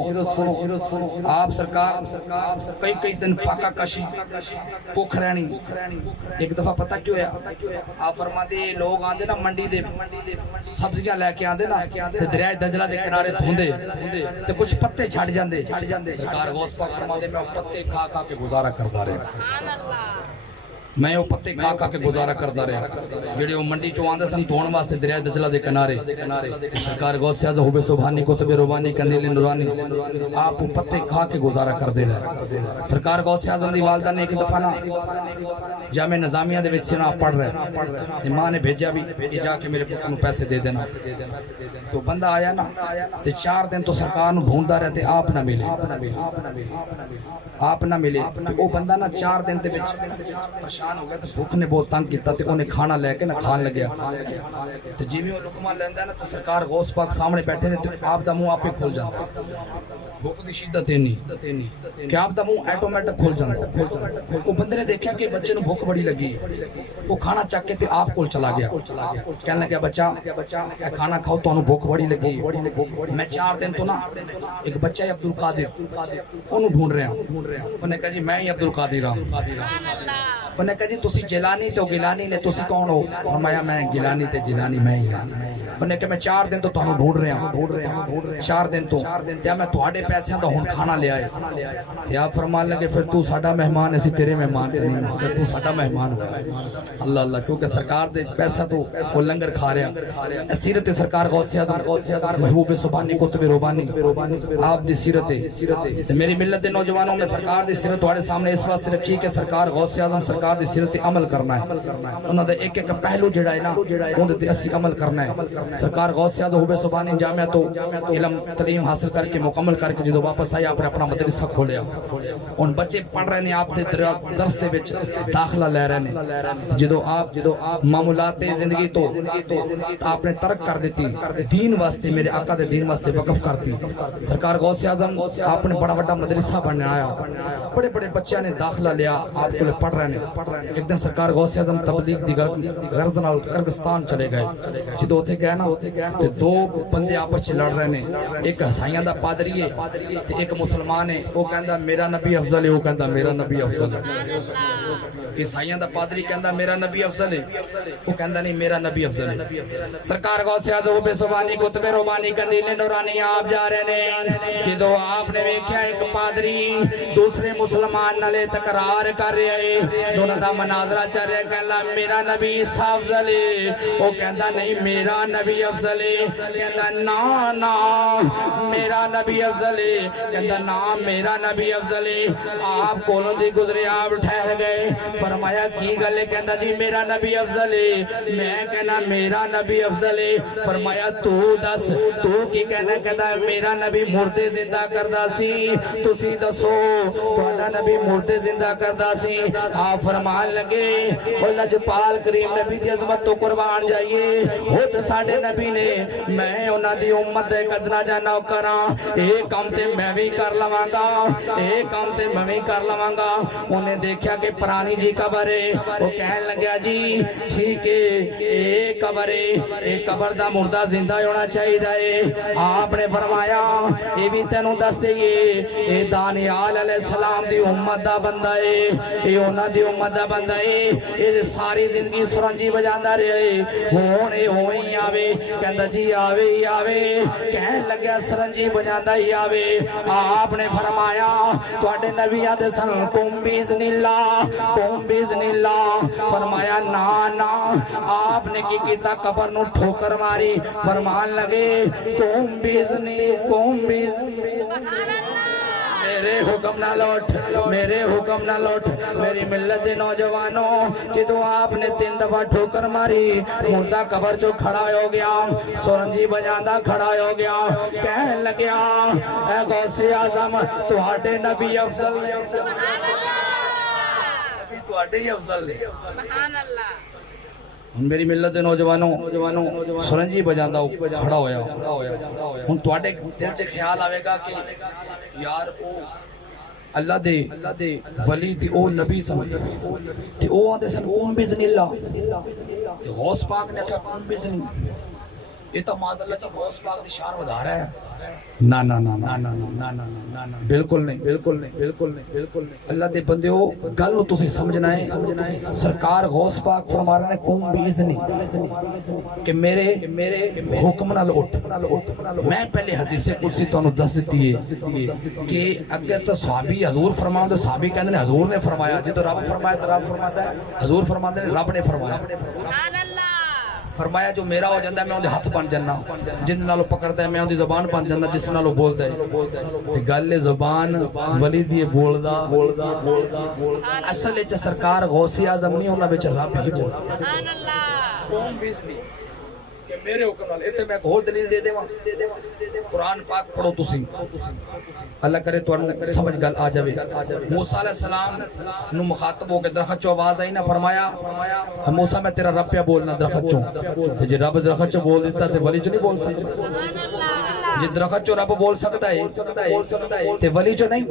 آپ سرکار کئی دن فاقہ کشی بھوک رہنی ایک دفعہ پتہ کیوں ہے آپ فرماتے لوگ آندے نا منڈی دے سبزیاں لے کے آندے نا تے دریائے دجلہ دے کنارے دھوندے تے کچھ پتے چھڑ جاندے سرکار غوث پاک فرماتے میں پتے کھا کھا کے گزارا کردا رہا میں وہ پتے کھا کھا کے گزارا کردا رہا جڑے وہ منڈی چوں آندے سن دھون واسطے دریائے دجلہ دے کنارے سرکار غوث اعظم حب سبحانی کتب ربانی قندیل نورانی آپ وہ پتے کھا کے گزارا کردے رہے سرکار غوث اعظم دی والدہ نے ایک دفعہ نا جامع نظامیہ دے وچ سنا پڑھ رہے تے ماں نے بھیجا بھی جا کے میرے پتر نوں پیسے دے دینا تو بندہ آیا نا تے 4 دن تو سرکار نوں ڈھونڈدا رہیا تے آپ نہ ملے وہ بندہ نا 4 دن تے پریشان ہو گیا تو بھوک نے بہت تنگ کیتا تے انہیں کھانا لے کے نا کھان لگیا تے جویں وہ لقمہ لیندا نا تو سرکار غوث پاک سامنے بیٹھے تے آپ دا منہ آپ ہی کھل جاندا بھوک دی شدت نہیں کہ آپ دا منہ آٹومیٹک کھل جاندا وہ بندے نے دیکھا کہ بچے نوں بھوک بڑی لگی وہ کھانا چک کے تے آپ کول چلا گیا کہنے لگا بچہ کھانا کھاؤ تانوں بھوک بڑی لگی میں 4 دن تو نا ایک بچہ ہے عبد القادر انہوں ڈھونڈ رہا ہوں انہوں نے کہا جی میں ہی عبد القادر ہوں انہوں نے کہا جی تسی جیلانی تو گیلانی نے تسی کون ہو فرمایا میں گیلانی تے جیلانی میں ہی ہوں انہوں نے کہا میں 4 دن تو تانوں ڈھونڈ رہا ہوں 4 دن تو تے میں تواڈے پیسیاں دا ہن کھانا لے آئے تے آپ فرمان لگے پھر تو ساڈا مہمان اسی تیرے مہمان تے نہیں پھر تو ساڈا مہمان ہو اللہ اللہ کیونکہ سرکار دے پیسہ تو وہ لنگر کھا رہا سیرت سرکار غوث اعظم محبوب سبحانی کتب ربانی آپ دی سیرت ہے میری ملت دے نوجوانوں میں سرکار دی سیرت تواڈے سامنے اس واسطے رکھی کہ سرکار غوث اعظم سرکار دی سیرت تے عمل کرنا ہے انہاں دا ایک ایک پہلو جڑا ہے نا اون تے اسی عمل کرنا ہے سرکار غوث اعظم حب سبحانی جامعہ تو علم تعلیم حاصل کر کے مکمل کر کے جدوں واپس آیا آپ نے اپنا مدرسہ کھولیا ان بچے پڑھ رہے نے آپ دے درس دے وچ داخلہ لے رہے نے جدوں آپ معمولات زندگی تو آپ نے ترک کر دیتی دین واسطے میرے آقا دے دین واسطے وقف کرتی سرکار غوث اعظم آپ نے بڑا بڑا مدرسہ بنایا بڑے بڑے بچیاں نے داخلہ لیا آپ کو پڑھ رہے نے ایک دن سرکار غوث اعظم تبلیغ دی غرض نال کرگستان چلے گئے جدوں اوتھے گئے نا تے 2 بندے آپس وچ لڑ رہے نے ایک عیسائیاں دا پادری ہے تے ایک مسلمان ہے وہ کہندا میرا نبی افضل ہے وہ کہندا میرا نبی افضل ہے عیسائیاں دا پادری کہندا میرا نبی افضل ہے وہ کہندا نہیں میرا نبی افضل ہے سرکار غوث اعظم حب سبحانی کتب ربانی قندیل نورانی آپ جا رہے نے جدوں آپ نے ویکھیا ایک پادری دوسرے مسلمان نالے تکرار کر رہا ہے دونوں دا مناظرہ چل رہا ہے کہندا میرا نبی افضل ہے وہ کہندا نہیں میرا نبی افضل ہے کہندا نا میرا نبی افضل ہے کہندا نا میرا نبی افضل ہے آپ کولوں دی گزرے آپ ٹھہر گئے فرمایا کی گل ہے کہندا جی میرا نبی افضل ہے میں کہنا میرا نبی افضل ہے فرمایا تو دس تو کی کہنا کہندا میرا نبی مردے زندہ کردا سی تسی دسو تہاڈا نبی مردے زندہ کردا سی آپ فرمان لگے او لجپال کریم نبی دی عظمت تو قربان جائیے وہ تے ساڈے نبی نے میں انہاں دی امت دے قدرا جا نوکراں اے کام تے میں بھی کر لواں گا اے کام تے میں بھی کر لواں گا انہیں دیکھا کہ پرانی جی قبر ہے وہ کہن لگیا جی ٹھیک ہے اے قبر ہے اے قبر دا مردہ زندہ ہونا چاہیے آپ نے فرمایا اے بھی تینوں دس دئیے اے دانیال علیہ السلام دی امت دا بندہ ہے اے انہاں دی امت دا بندہ ہے اے ساری زندگی سرنجی بجاندا رہے ہون اے ہوئی آوے کہندا جی آوے ہی آوے کہن لگیا سرنجی بجاندا ہی آوے آپ نے فرمایا تواڈے نبیاں دے سن قوم باذن اللہ فرمایا نا آپ نے کی کیتا قبر نو ٹھوکر ماری فرمان لگے قوم باذن میرے حکم نہ لوٹ میرے حکم نہ لوٹ میری ملت دے نوجوانوں جدوں آپ نے 3 دفعہ ٹھوکر ماری مردہ قبر چو کھڑا ہو گیا سورنجی بجاندہ کھڑا ہو گیا کہن لگیا اے غوث اعظم تہاڈے نبی افضل نے سبحان اللہ نبی تہاڈے ہی افضل نے سبحان اللہ میری ملت دے نوجوانوں سرنجی بجاندہ کھڑا ہویا ہن تواڈے دل چ خیال آوے گا کہ یار او اللہ دے ولی تے او نبی سمجھ تے او آندے سن قوم بزن اللہ تے غوث پاک نے کہا قوم بزن یہ تو معاذ اللہ کی غوث پاک دی شان بتا رہا ہے نا نا نا نا نا نا نا نا بالکل نہیں بالکل نہیں بالکل نہیں بالکل نہیں اللہ دے بندیو گل نو تسی سمجھنا ہے سرکار غوث پاک فرما رہے ہیں قوم باذن کہ میرے حکم نال اٹھ میں پہلے حدیث قدسی تانوں دس دتی ہے کہ اگر تو صحابی حضور فرماؤں تو صحابی کہندے نے حضور نے فرمایا جے تو رب فرمایا تو رب فرماتا ہے حضور فرماتے ہیں رب نے فرمایا فرمایا جو میرا ہو جاندہ ہے میں ان دے ہاتھ بن جانا جن نالو پکڑتا ہے میں ان دی زبان بن جانا جس نالو بولتا ہے گل زبان ولی دی بولدا اصل وچ سرکار غوث اعظم نہیں انہاں وچ رب ہی بولدا سبحان اللہ کہ میرے حکم نال ایتھے میں ایک اور دلیل دے دیواں قرآن پاک پڑھو تسی اللہ کرے تو سمجھ گل آ جاوے موسیٰ علیہ السلام نو مخاطب ہو کے درخت چو آواز آئی نہ فرمایا موسیٰ میں تیرا رب پہ بولنا درخت چو جی رب درخت چو بول دیتا تے ولی چو نہیں بول سکتا جی درخت چو رب بول سکتا ہے تے ولی چو نہیں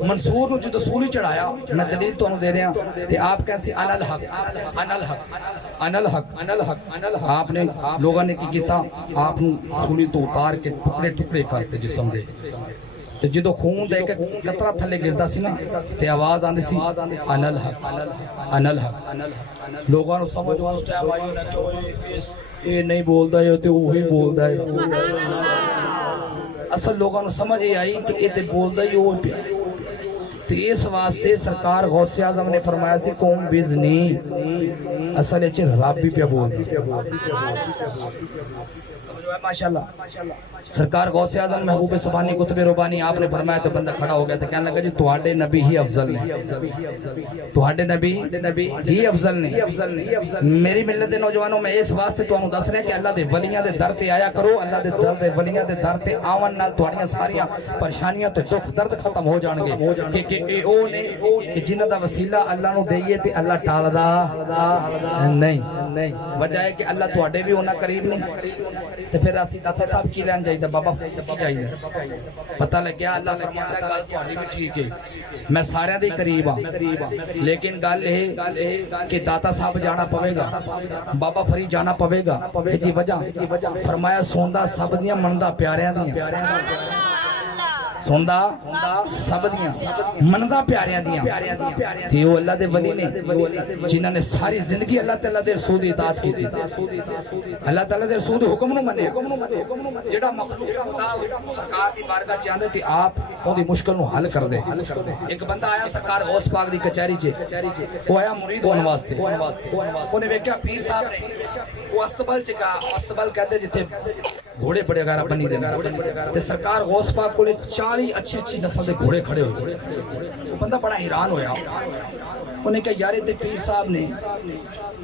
منصور نو جو سوری چڑھایا میں دلیل تو انہوں دے رہے ہیں تے آپ کیسی انا الحق انا الحق انا الحق انا الحق آپ نے لوگوں نے کی کیتا آپ نے سولی تو اتار کے ٹکڑے ٹکڑے کرتے جسم دے تے جدو خون دے کے قطرہ تھلے گردا سی نا تے آواز آندی سی انا الحق انا الحق لوگوں نے سمجھ اس ٹائم آئی نا کہ یہ نہیں بولدا ہے تے وہی بولدا ہے اصل لوگوں نے سمجھ یہ آئی کہ یہ تے بولدا ہی وہ پیا تے اس واسطے سرکار غوث اعظم نے فرمایا سی قوم بزنی اصل وچ رب بھی پیا بولدا ماشاءاللہ سرکار غوث اعظم محبوب سبحانی قطب ربانی آپ نے فرمایا تو بندہ کھڑا ہو گیا تھا کہنے لگا جی تواڈے نبی ہی افضل نے تواڈے نبی ہی افضل نے میری ملت دے نوجوانوں میں اس واسطے تانوں دس رہے کہ اللہ دے ولیاں دے در تے آیا کرو اللہ دے در دے ولیاں دے در تے آون نال تواڈیاں ساریاں پریشانیاں تے دکھ درد ختم ہو جان گے کہ اے او نے کہ جنہاں دا وسیلہ اللہ نو دئیے تے اللہ ٹالدا نہیں وجہ ہے کہ اللہ تواڈے بھی ہونا قریب نہیں تے پھر اسی داتا صاحب کی لین جائیے بابا کی چاہیے پتہ لگیا اللہ فرماتا ہے گل تہاڈی بھی ٹھیک ہے میں سارے دے قریب ہاں لیکن گل یہ کہ داتا صاحب جانا پوے گا بابا فرید جانا پوے گا جی وجہ فرمایا سوندا سب دیاں مندا پیاریاں دیاں سوندا سب دیاں مندا پیاریاں دیاں تے وہ اللہ دے ولی نے جنہاں نے ساری زندگی اللہ تعالیٰ دے رسول دی اطاعت کی اللہ تعالیٰ دے رسول دے حکم نو منے جڑا مخلوق خدا سرکار دی بارگاہ چ آندے تے آپ اون دی مشکل نو حل کر دے ایک بندہ آیا سرکار غوث پاک دی کچہری چ وہ آیا مرید ہون واسطے اونے ویکھیا پیر صاحب نے وہ استبل چ گیا استبل کہتے جتھے گھوڑے بڑے وغیرہ بنی دے تے سرکار غوث پاک کولے 40 اچھی نسل دے گھوڑے کھڑے ہوئے وہ بندہ بڑا حیران ہویا انہیں کہا یار تے پیر صاحب نے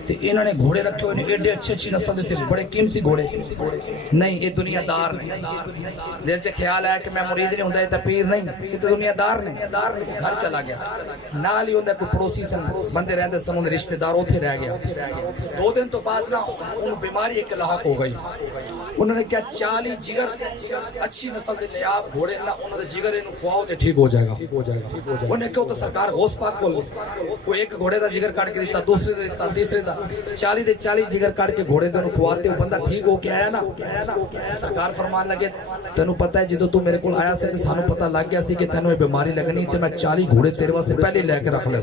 تے انہوں نے گھوڑے رکھے ہوئے ایڈے اچھی نسل دے بڑے قیمتی گھوڑے نہیں یہ دنیا دار نہیں دل سے خیال آیا کہ میں مرید نہیں ہوندا یہ تے پیر نہیں یہ تے دنیا دار نہیں گھر چلا گیا نال ہی ہوندا کوئی پڑوسی سن بندے رہندے سن انہاں رشتہ دار اوتھے رہ گیا 2 دن تو بعد نا ان بیماری ایک لاحق ہو گئی انہوں نے کیا 40 جگر اچھی نسل دے نیاب گھوڑے نہ انہوں نے جگر انہوں خواہو تے ٹھیک ہو جائے گا انہوں نے کہا تو سرکار غوث پاک کو وہ ایک گھوڑے دا جگر کاٹ کے دیتا دوسرے دا دیتا تیسرے دا 40 جگر کاٹ کے گھوڑے دے انہوں کھواتے وہ بندہ ٹھیک ہو کے آیا نا سرکار فرمان لگے تینوں پتہ ہے جدو تو میرے کول آیا سے تے سانوں پتہ لگ گیا سی کہ تینوں یہ بیماری لگنی تے میں 40 گھوڑے تیرے واسطے پہلے لے کے رکھ لے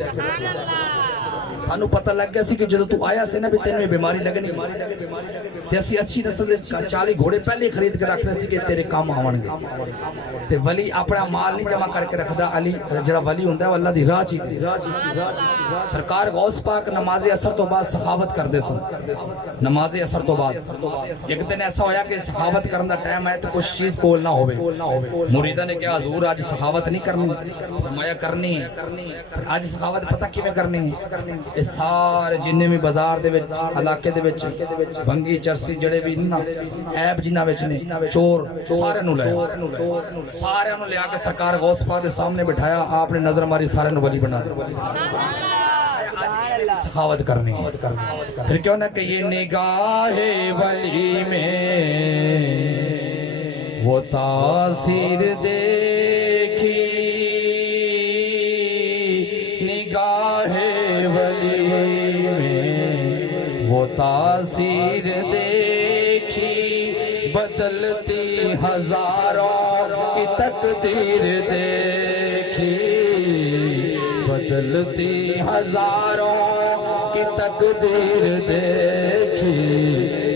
سانوں پتہ لگ گیا سی کہ جدو تو آیا سے نا بھی تینوں یہ بیماری لگنی تے اسی اچھی نسل دے 40 گھوڑے پہلے خرید کے رکھ لے سی کہ تیرے کام آون گے تے ولی اپنا مال نہیں جمع کر کے رکھدا علی جڑا ولی ہوندا ہے وہ اللہ دی راہ چ سرکار غوث پاک نماز اثر تو بعد سخاوت کردے سن نماز اثر تو بعد ایک دن ایسا ہویا کہ سخاوت کرن دا ٹائم آیا تے کچھ چیز کول نہ ہوے مریداں نے کہا حضور آج سخاوت نہیں کرنی فرمایا کرنی ہے آج سخاوت پتہ کیویں کرنی ہے اے سارے جننے بھی بازار دے وچ علاقے دے وچ بھنگی چرسی جڑے بھی نا عیب جنہاں وچ نے چور سارے نو لے سارے نو لے کے سرکار غوث پاک دے سامنے بٹھایا آپ نے نظر ماری سارے نو ولی بنا دیا سخاوت کرنی پھر کیوں نہ کہ یہ نگاہ ولی میں وہ تاثیر دیکھی راہ ولی میں وہ تاثیر دیکھی، بدلتی ہزاروں کی تقدیر دیکھی، بدلتی ہزاروں کی تقدیر دیکھی،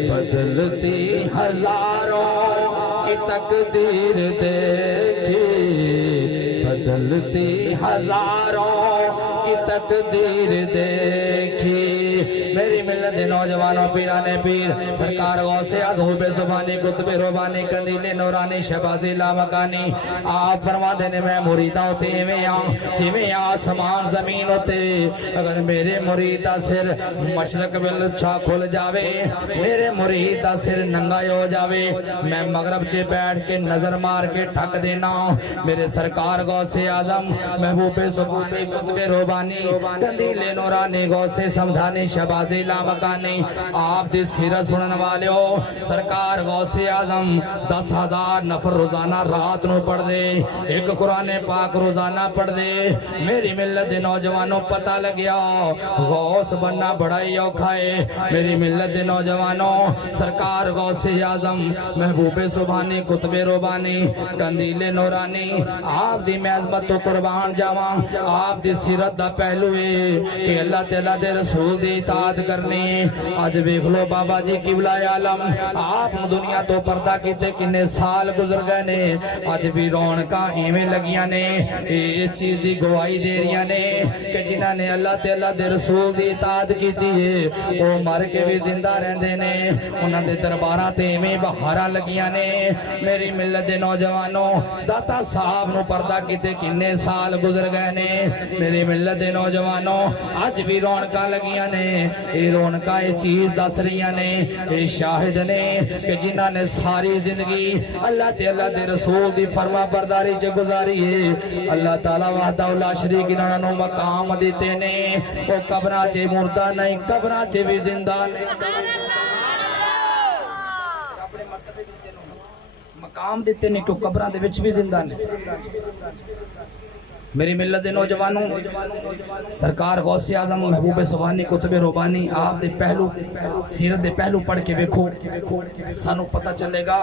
بدلتی ہزاروں کی تقدیر دیکھی، بدلتی ہزاروں کی تقدیر دیکھی۔ میری ملت نوجوانوں پیرانے پیر سرکار غوث اعظم بے زبانی قطب ربانی قندیل نورانی شہبازی لامکانی آپ فرما دینے میں مریدہ ہوتے میں آسمان زمین ہوتے، اگر میرے مریدہ سر مشرق بلچھا کھل جاوے، میرے مریدہ سر ننگائی ہو جاوے، میں مغرب چے بیٹھ کے نظر مار کے ٹھک دینا میرے سرکار غوث اعظم محبوب زبانی قطب ربانی قندیل نورانی غوث سمدھانی شہبازی لامکانی آپ دی سیرت سنن والے ہو، سرکار غوث اعظم 10,000 نفر روزانہ رات نو پڑھ دے، ایک قرآن پاک روزانہ پڑھ دے۔ میری ملت نوجوانوں پتہ لگیا غوث بننا بڑا ہی اوکھا ہے۔ میری ملت نوجوانوں سرکار غوث اعظم محبوب سبحانی قطب ربانی قندیل نورانی آپ دی میں عظمت تو قربان جاواں، آپ دی سیرت دا پہلو ہے کہ اللہ تعالیٰ دے رسول دی اطاعت کرنی۔ آج دیکھ لو بابا جی قبلہ عالم آپ دنیا تو پردہ کیتے کنے سال گزر گئے نے، آج بھی رونقاں ایویں لگیاں نے، اس چیز دی گواہی دے رہیاں نے کہ جنہاں نے اللہ تعالیٰ دے رسول دی اطاعت کیتی ہے وہ مر کے بھی زندہ رہندے نے، انہاں دے درباراں تے ایویں بہاراں لگیاں نے۔ میری ملت دے نوجوانوں داتا صاحب نو پردہ کیتے کنے سال گزر گئے نے، میری ملت دے نوجوانوں آج بھی رونقاں لگیاں نے، یہ رونقاں یہ چیز دس رہیاں نے، یہ شاہد نے کہ جنہاں نے ساری زندگی اللہ تعالیٰ دے رسول دی فرما برداری چے گزاری ہے، اللہ تعالیٰ وحدہ لا شریک انہاں نو مقام دیتے نے، وہ قبراں چے مردہ نہیں قبراں چے بھی زندہ نہیں، مقام دیتے نے کہ قبراں دے وچ بھی زندہ نہیں۔ میری ملت دے نوجوانوں سرکار غوث اعظم محبوب سبحانی قطب ربانی آپ دے پہلو سیرت دے پہلو پڑھ کے ویکھو، سانو پتہ چلے گا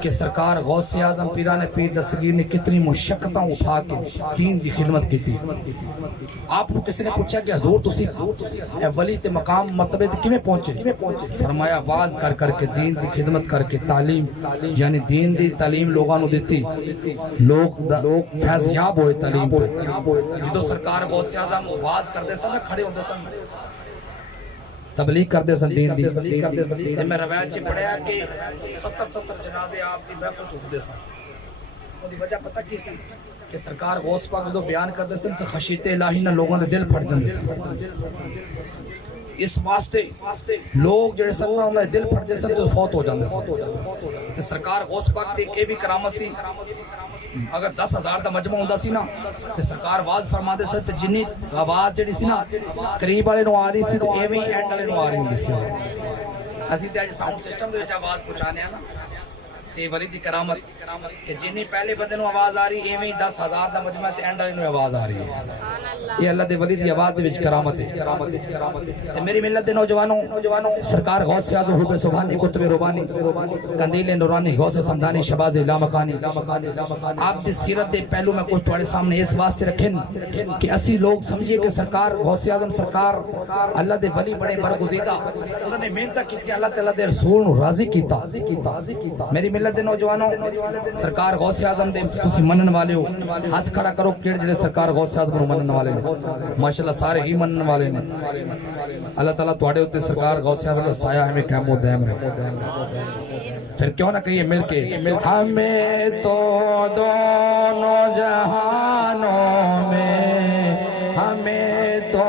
کہ سرکار غوث اعظم پیران پیر دستگیر نے کتنی مشقتاں اٹھا کے دین دی خدمت کی تھی۔ آپ کو کسی نے پوچھا کہ حضور تسی ولی تے مقام مرتبے تے کیویں پہنچے؟ فرمایا آواز کر کر کے دین دی خدمت کر کے تعلیم یعنی دین دی تعلیم لوگاں نو دتی، لوگ فیض یاب ہوئے تعلیم جدو سرکار غوث اعظم آواز کرتے سن کھڑے ہوندے سن تبلیغ کرتے سن دین دی، میں روایت چ پڑھیا کہ 70 جنازے آپ دی محفل چکتے سن۔ ان دی وجہ پتہ کی سی کہ سرکار غوث پاک جدو بیان کرتے سن تو خشیت الہی نہ لوگوں دے دل پھٹ جاندے سن، اس واسطے لوگ جڑے سن انہاں دے دل پھٹ جاندے سن تو فوت ہو جاندے سن۔ سرکار غوث پاک دی اے بھی کرامت سی، اگر 10,000 دا مجمع ہوندا سی نا تے سرکار آواز فرما دے سی تے جنی آواز جڑی سی نا قریب والے نو آ رہی سی تے ایویں اینڈ والے نو آ رہی ہوندی سی۔ اسی تے اج ساؤنڈ سسٹم دے وچ آواز پہنچانے نا تے ولی دی کرامت کہ جنی پہلے بندے نو آواز آ رہی ایویں 10,000 دا مجمع تے اینڈ والے نو آواز آ رہی ہے۔ یہ اللہ دے ولی دی آواز دے وچ کرامت ہے۔ تے میری ملت دے نوجوانوں سرکار غوث اعظم حب سبحانی قطب ربانی قندیل نورانی غوث سمدھانی شہبازی لامکانی آپ دی سیرت دے پہلو میں کچھ تواڈے سامنے اس واسطے رکھن کہ اسی لوگ سمجھے کہ سرکار غوث اعظم سرکار اللہ دے ولی بڑے برگزیدہ انہوں نے محنت کی اللہ تعالیٰ دے رسول نو راضی کیتا۔ میری ملت دے نوجوانوں سرکار غوث اعظم دے تسی منن والے ہو، ہاتھ کھڑا کرو کیڑے جڑے سرکار غوث اعظم نو منن والے نے، ماشاءاللہ سارے ہی منن والے نے۔ اللہ تعالیٰ تواڈے اوتے سرکار غوث اعظم دا سایہ ہمیں قائم و دائم رکھے۔ پھر کیوں نہ کہیے مل کے ہمیں تو دونوں جہانوں میں، ہمیں تو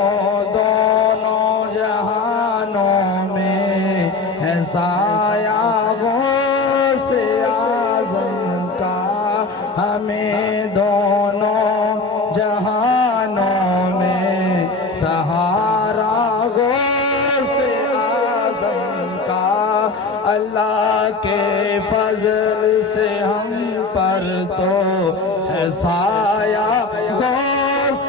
دونوں جہانوں میں ہے سایہ غوث اعظم کا، ہمیں دونوں جہانوں میں سہارا غوث اعظم کا، اللہ کے فضل سے ہم پر تو ہے سایہ غوث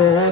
2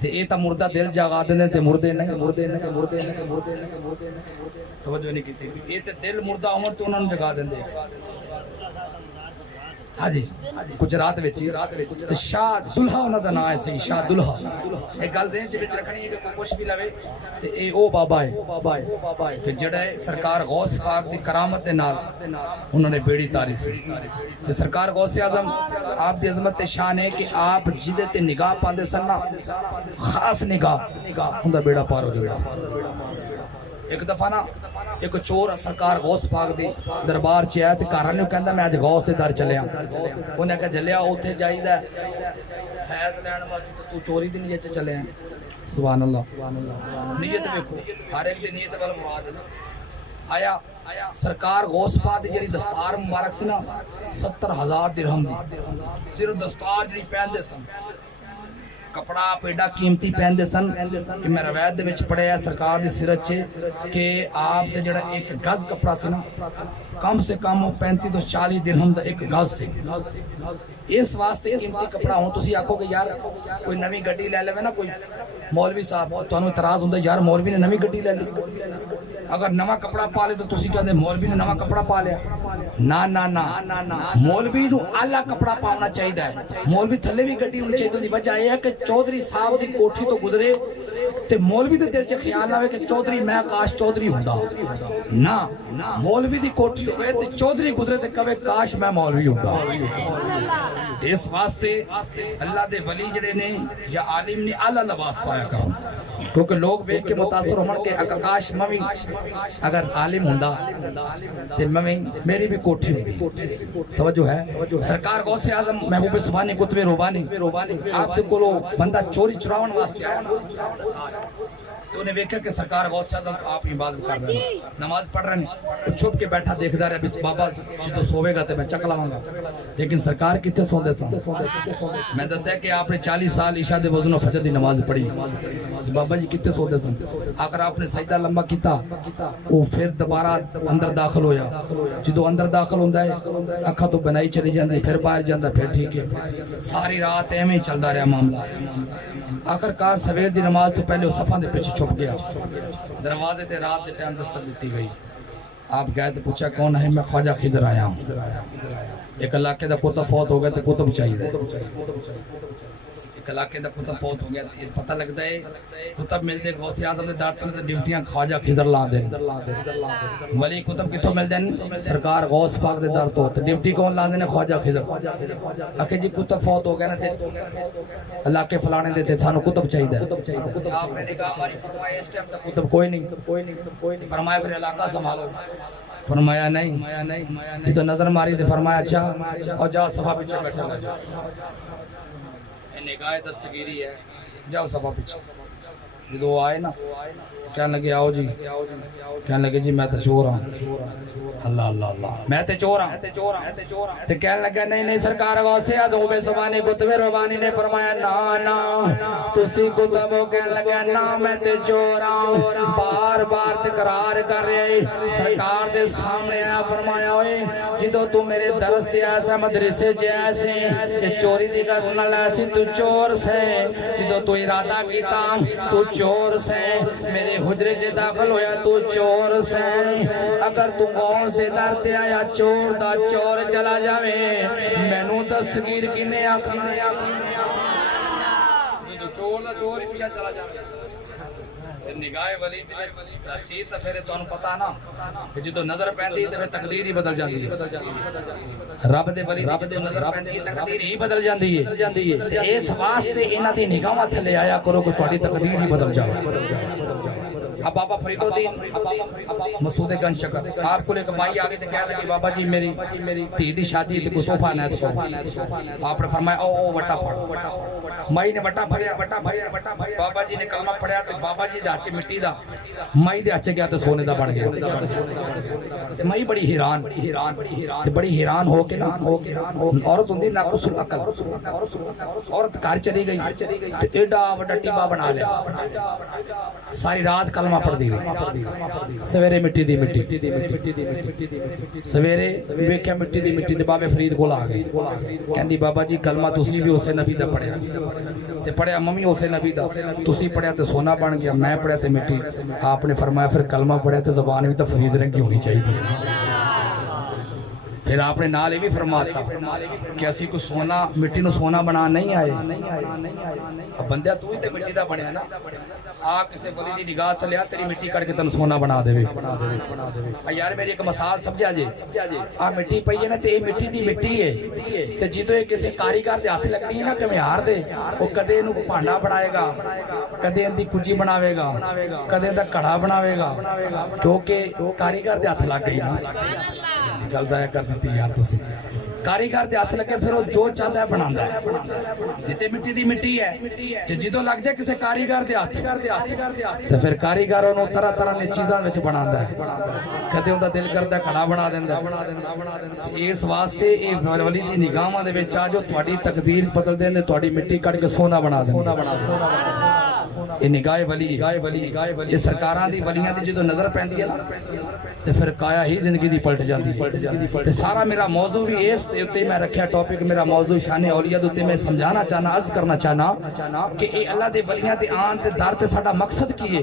تے اے تا مردہ دل جاگا دیندے تے مردے نہیں توجہ نہیں کیتی اے تے دل مردہ ہون تے انہاں نوں جگا دیندے ہاں جی گجرات وچ تے شاہ دلہا انہاں دا نام ہے صحیح شاہ دلہا ایک گل ذہن وچ رکھنی ہے کہ کوئی کچھ بھی لوے تے اے او بابا ہے کہ جڑا سرکار غوث پاک دی کرامت دے نال انہوں نے بیڑی تاری سی تے سرکار غوث اعظم آپ دی عظمت تے شان ہے کہ آپ جدے تے نگاہ پاندے سن نا خاص نگاہ ہوندا بیڑا پار ہو جاندا ایک دفعہ نا ایک چور سرکار غوث پاک دی دربار چ آیا تے گھر والے نوں کہندا میں اج غوث دے در چلیا انہاں کہ جلیا اوتھے جائیدا فیض لین واسطے تو چوری دی نیت چ چلے ہیں سبحان اللہ نیت دیکھو ہر ایک دی نیت ول مراد ہے آیا سرکار غوث پاک دی جڑی دستار مبارک سی نا 70,000 درہم دی صرف دستار جڑی پہندے سن کپڑا پیڈا قیمتی پہندے سن کہ میں روایت دے وچ پڑھیا سرکار دی سیرت چ کہ آپ دے جڑا ایک گز کپڑا سی نا کم سے کم 35 تو 40 درہم دا ایک گز سی اس واسطے قیمتی کپڑا ہوں تسی آکھو کہ یار کوئی نویں گڈی لے لے نا کوئی مولوی صاحب تانوں اعتراض ہوندا یار مولوی نے نویں گڈی لے لی اگر نواں کپڑا پا لے تو تسی کہندے مولوی نے نواں کپڑا پا لیا نا مولوی نو اعلیٰ کپڑا پاؤنا چاہیے ہے مولوی تھلے بھی گڈی ہونی چاہیے دی وجہ یہ ہے کہ چودھری صاحب دی کوٹھی تو گزرے تے مولوی دے دل چ خیال آوے کہ چودھری میں کاش چودھری ہوندا نا مولوی دی کوٹھی ہوئے تے چودھری گزرے تے کہے کاش میں مولوی ہوندا اس واسطے اللہ دے ولی جڑے نے یا عالم نے اعلیٰ لباس پایا کرو کیونکہ لوگ ویکھ کے متاثر ہون کہ کاش میں اگر عالم ہوندا تے میں میری بھی کوٹھی ہوندی توجہ ہے سرکار غوث اعظم محبوب سبحانی قطب ربانی آپ دے کولو بندہ چوری چراون واسطے آیا تو انہیں ویکھا کہ سرکار غوث اعظم آپ عبادت کر رہے ہیں نماز پڑھ رہے ہیں چھپ کے بیٹھا دیکھدا رہا بس بابا جدو سوے گا تے میں چک لاواں گا لیکن سرکار کتے سوندے سن میں دسیا کہ آپ نے 40 سال عشاء دے وضو و فجر دی نماز پڑھی بابا جی کتے سوندے سن اگر آپ نے سجدہ لمبا کیتا وہ پھر دوبارہ اندر داخل ہویا جدو اندر داخل ہوندا ہے اکھاں تو بنائی چلی جاندی پھر باہر جاندا پھر ٹھیک ہے ساری رات ایویں چلدا رہیا معاملہ آخرکار سویر دی نماز تو پہلے صفاں دے پیچھے چھپ گیا دروازے تے رات دے ٹائم دستک دیتی گئی آپ گئے تو پوچھا کون ہے میں خواجہ خضر آیا ہوں ایک علاقے دا کتب فوت ہو گیا تو کتب چاہیے ایک علاقے دا کتب فوت ہو گیا پتہ لگتا ہے کتب مل دے غوث اعظم دے دار تے ڈیوٹیاں خواجہ خضر لا دے ولی کتب کتوں مل دین سرکار غوث پاک دے دار تو ڈیوٹی کون لا دے خواجہ خضر اکھے جی کتب فوت ہو گیا نا تے علاقے فلانے دے تے سانو کتب چاہیے آپ نے کہا ہماری فرمایا اس ٹائم تک کتب کوئی نہیں فرمایا پھر علاقہ سنبھالو فرمایا نہیں یہ تو نظر ماری تے فرمایا اچھا اور جا صفحہ پیچھے بیٹھا نگاہ دستگیری ہے جاؤ صفحہ پیچھے جدو آئے نا کہنے لگے آؤ جی کہنے لگے جی میں تے چور ہوں اللہ اللہ اللہ میں تے چور ہوں تے کہنے لگا نہیں سرکار غوث اعظم بے زبانی قطب ربانی نے فرمایا نا تسی کتب ہو کہنے لگا نا میں تے چور ہوں بار بار تکرار کر رہے سرکار دے سامنے آیا فرمایا ہوئے جدو تو میرے درس سے ایسا مدرسے سے ایسے کہ چوری دی کر نہ لیسی تو چور سے جدو تو ارادہ کیتا تو چور سے میرے حجرے سے داخل ہویا تو چور سے اگر تو غور سے درتے آیا چور دا چور چلا جاوے میں نو دستگیر کی نے آکھنا چور دا چور ہی پیا چلا جاوے نگاہ ولی رسید تا پھر تو انہوں پتا نا کہ جدو نظر پہندی تو پھر تقدیر ہی بدل جاندی ہے رب دے ولی جدو نظر پہندی تقدیر ہی بدل جاندی ہے اس واسطے انہاں دی نگاہاں تھلے آیا کرو کہ تہاڈی تقدیر ہی بدل جاوے اب بابا فرید الدین مسعود گنج شکر آپ کو لے کے مائی آگے کہنے لگی بابا جی میری تھی دی شادی تھی کوئی صوفہ نہ تو آپ نے فرمایا او وٹا پڑھ مائی نے وٹا پڑھیا بابا جی نے کلمہ پڑھیا تو بابا جی دے ہچے مٹی دا مائی دے ہچے گیا تو سونے دا بن گیا مائی بڑی حیران ہو کے نا عورت ہوندی ناقص العقل عورت گھر چلی گئی ایڈا وڈا ٹیبا بنا لیا ساری رات کلمہ کلمہ پڑھ دی سویرے مٹی دی مٹی سویرے ویکھیا مٹی دی بابے فرید کول آ گئی کہندی بابا جی کلمہ تسی بھی اسے نبی دا پڑھیا تے پڑھیا ممی اسے نبی دا تسی پڑھیا تے سونا بن گیا میں پڑھیا تے مٹی آپ نے فرمایا پھر کلمہ پڑھیا تے زبان بھی تو فرید رنگی ہونی چاہیے پھر آپ نے نال بھی فرماتا کہ اسی کو سونا مٹی نو سونا بنا نہیں آئے بندیا تو ہی تے مٹی دا بنیا نا آ کسے ولی دی نگاہ تے لیا تیری مٹی کر کے تن سونا بنا دے یار میری ایک مثال سمجھا جے آ مٹی پئی ہے نا تے مٹی دی مٹی ہے تے جدوں یہ کسے کاریگر دے ہاتھ لگنی ہے نا کمیار دے او کدے نو بھانڈا بنائے گا کدے اندی کجی بناوے گا کدے دا کڑا بناوے گا کیونکہ کاریگر دے ہاتھ لگ گئی نا گل ضائع کر دیتی یار تسی کاریگر دے ہاتھ لگے پھر وہ جو چاہتا ہے بنانا ہے جتے مٹی دی مٹی ہے کہ جدو لگ جائے کسے کاریگر دے ہاتھ تو پھر کاریگر انہوں طرح طرح نے چیزاں وچ بنانا ہے کدے ان دا دل کرتا ہے کھڑا بنا دینا ہے اس واسطے اے ولی دی نگاہاں دے وچ آ جو تہاڈی تقدیر بدل دیندے تہاڈی مٹی کٹ کے سونا بنا دیندے یہ نگاہ ولی یہ سرکاراں دی ولیاں دی جدو نظر پیندی ہے نا تے پھر کایا ہی زندگی دی پلٹ جاندی تے سارا میرا موضوع بھی اس تے اوتے میں رکھیا ٹاپک میرا موضوع شان اولیاء دے اوتے میں سمجھانا چاہنا عرض کرنا چاہنا کہ اے اللہ دے ولیاں دے آن تے در تے ساڈا مقصد کی ہے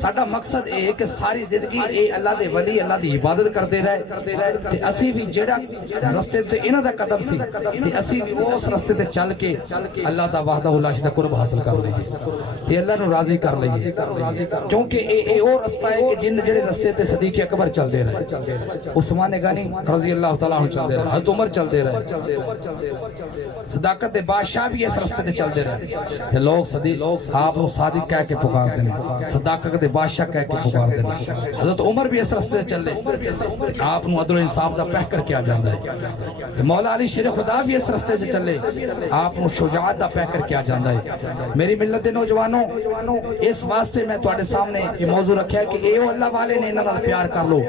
ساڈا مقصد اے ہے کہ ساری زندگی اے اللہ دے ولی اللہ دی عبادت کرتے رہے تے اسی بھی جڑا راستے تے انہاں دا قدم سی تے اسی بھی اس راستے تے چل کے اللہ دا وحدہ لا شریک قرب حاصل کر لئیے تے اللہ نو راضی کر لئیے کیونکہ اے اور رستہ ہے کہ جن جڑے راستے تے صدیق اکبر چل دے رہے عثمان غنی رضی اللہ تعالیٰ عنہ چل دے رہے حضرت عمر چل دے رہے صداقت دے بادشاہ بھی اس راستے تے چل دے رہے لوگ صدیق آپ کو صادق کہہ کے پکار دینے صداقت دے بادشاہ کہہ کے پکار دینے حضرت عمر بھی اس راستے تے چلے آپ نو عدل و انصاف دا پہ کر کے آ جاندا ہے مولا علی شیر خدا بھی اس راستے تے چلے آپ نو شجاعت دا پہ کر کے آ جاندا ہے میری ملت دے نوجوانوں اس واسطے میں تواڈے سامنے یہ موضوع رکھیا ہے کہ اے اللہ والے نے انہاں نال پیار کر لو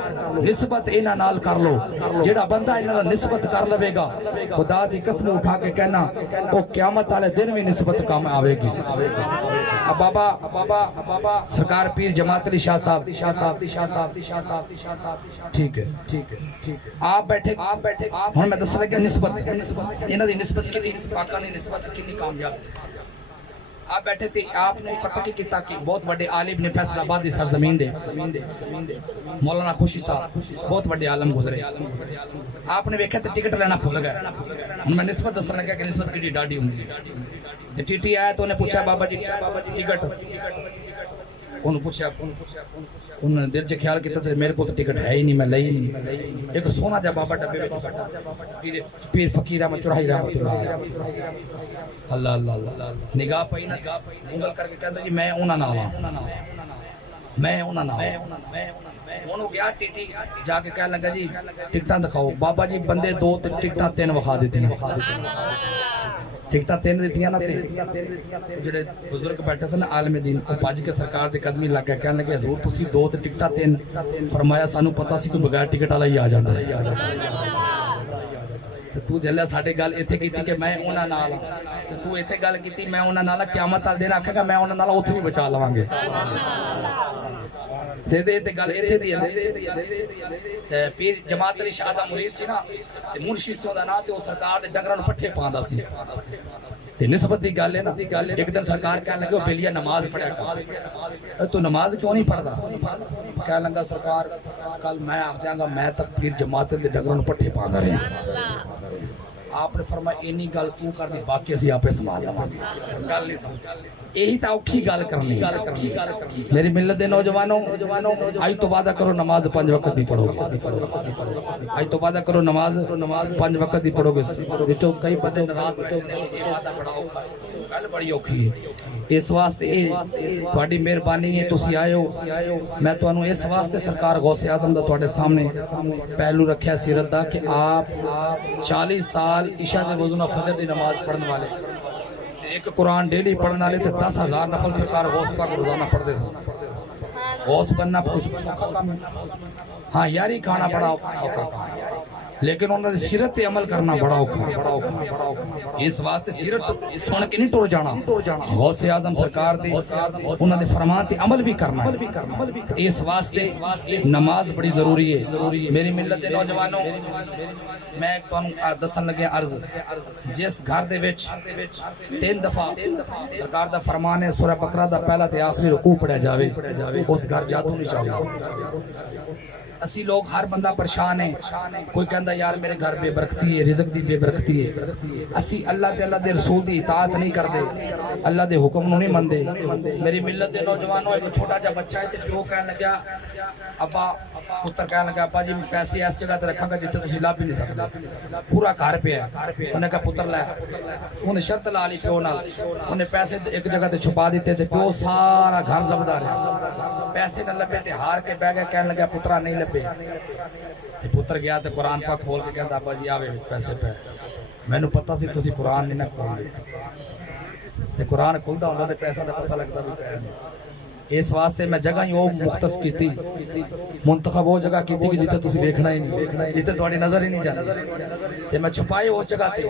نسبت انہاں نال کر لو جڑا بندہ انہاں نال نسبت کر لوے گا خدا دی قسم اٹھا کے کہنا او قیامت والے دن بھی نسبت کام آوے گی بابا سرکار پیر جماعت علی شاہ صاحب ٹھیک ہے آپ بیٹھے ہن میں دس لگا نسبت انہاں دی نسبت کتنی پاکاں دی نسبت کتنی کامیاب آپ بیٹھے تھے آپ نے پتہ کی کتا کہ بہت بڑے عالم نے فیصل آباد دی سرزمین دے مولانا خوشی صاحب بہت بڑے عالم گزرے آپ نے دیکھا تے ٹکٹ لینا بھول گئے میں نسبت دسن لگا کہ نسبت کتنی ڈاڈی ہوں گی ٹی ٹی آیا تو انہیں پوچھا بابا جی ٹکٹ انہوں پوچھا انہوں نے دل سے خیال کیا تھا میرے کو تو ٹکٹ ہے ہی نہیں میں لئی نہیں ایک سونا جا بابا ڈبے پیر فقیر احمد چوراہی رحمۃ اللہ اللہ نگاہ پئی نا انگل کر کے کہتا جی میں انہاں نال انہوں گیا ٹی جا کے کہنے لگا جی ٹکٹاں دکھاؤ بابا جی بندے دو ٹکٹاں تین وکھا دیتی ہیں ٹکٹاں تین دیتی ہیں نا جڑے بزرگ بیٹھے تھے نا عالم دین کو پاج کے سرکار دے قدمی لگ گیا کہنے لگے حضور تسی دو ٹکٹاں تین فرمایا سانو پتہ سی کوئی بغیر ٹکٹ والا ہی آ جاندا ہے تو جلیا ساڈے گل ایتھے کیتی کہ میں انہاں نال تے تو ایتھے گل کیتی میں انہاں نال قیامت والے دن آکھے گا میں انہاں نال اوتھے بھی بچا لواں گے تے گل ایتھے دی تے پیر جماعت علی شاہ دا مرید سی نا تے منشی سی دا نام تے او سرکار دے ڈنگراں نوں پٹھے پاندا سی تے نسبت دی گل ہے نا ایک دن سرکار کہنے لگے بیلیا نماز پڑھیا کر تو نماز کیوں نہیں پڑھدا کہنے لگا سرکار کل میں آکھ دیاں گا میں تک پیر جماعت دے ڈنگراں نوں پٹھے پاندا رہیا آپ نے فرمایا اینی گل کیوں کر دی باقی اسی آپے سمجھ لواں گے گل نہیں سمجھ یہی تا اوکھی گل کرنی میری ملت دے نوجوانوں آج تو وعدہ کرو نماز 5 وقت دی پڑھو گے آج تو وعدہ کرو نماز 5 وقت دی پڑھو گے وچوں کئی بندے ناراض وعدہ بڑا اوکھا گل بڑی اوکھی ہے اس واسطے تہاڈی مہربانی ہے تسی آئے ہو میں تانوں اس واسطے سرکار غوث اعظم دا تہاڈے سامنے پہلو رکھیا سیرت دا کہ آپ 40 سال عشاء دے وضو نال فجر دی نماز پڑھن والے ایک قرآن ڈیلی پڑھنے والے تے 10,000 نفل سرکار غوث پاک روزانہ پڑھتے سن غوث بننا ہاں یاری کھانا بڑا اوکھا کام لیکن انہوں نے سیرت تے عمل کرنا بڑا اوکھا اس واسطے سیرت سن کے نہیں ٹر جانا غوث اعظم سرکار دے انہوں نے فرمان تے عمل بھی کرنا ہے اس واسطے نماز بڑی ضروری ہے میری ملت دے نوجوانوں میں تانوں دسن لگیا عرض جس گھر دے وچ 3 دفعہ سرکار دا فرمان ہے سورہ بقرہ دا پہلا تے آخری رکوع پڑھیا جاوے اس گھر جادو نہیں چلدا اسی لوگ ہر بندہ پریشان ہے کوئی کہندا یار میرے گھر بے برکتی ہے رزق دی بے برکتی ہے اسی اللہ تے اللہ دے رسول دی اطاعت نہیں کردے اللہ دے حکم نوں نہیں مندے میری ملت دے نوجوانوں ایک چھوٹا جا بچہ ہے تے پیو کہن لگا ابا پتر کہن لگا ابا جی میں پیسے اس جگہ تے رکھاں گا جتھے تسی لا بھی نہیں سکدے پورا گھر پہ ہے انہوں نے کہا پتر لے انہیں شرط لا لی پیو نال انہیں پیسے ایک جگہ تے چھپا دیتے تے پیو سارا گھر لبدا رہا پیسے نہ لبے تے ہار کے بہ گیا کہن لگا پترا نہیں لبے پتر گیا تے قرآن پاک کھول کے کہتا ابا جی آوے پیسے پہ میں نے پتہ سی تسی قرآن نہیں نہ کھولے تے قرآن کھلدا ہوندا تے پیسہ دا پتہ لگدا بھی پیا اس واسطے میں جگہ ہی وہ مختص کیتی منتخب وہ جگہ کیتی کہ جتے تسی دیکھنا ہی نہیں جتے تہاڈی نظر ہی نہیں جاندی تے میں چھپائے اس جگہ تے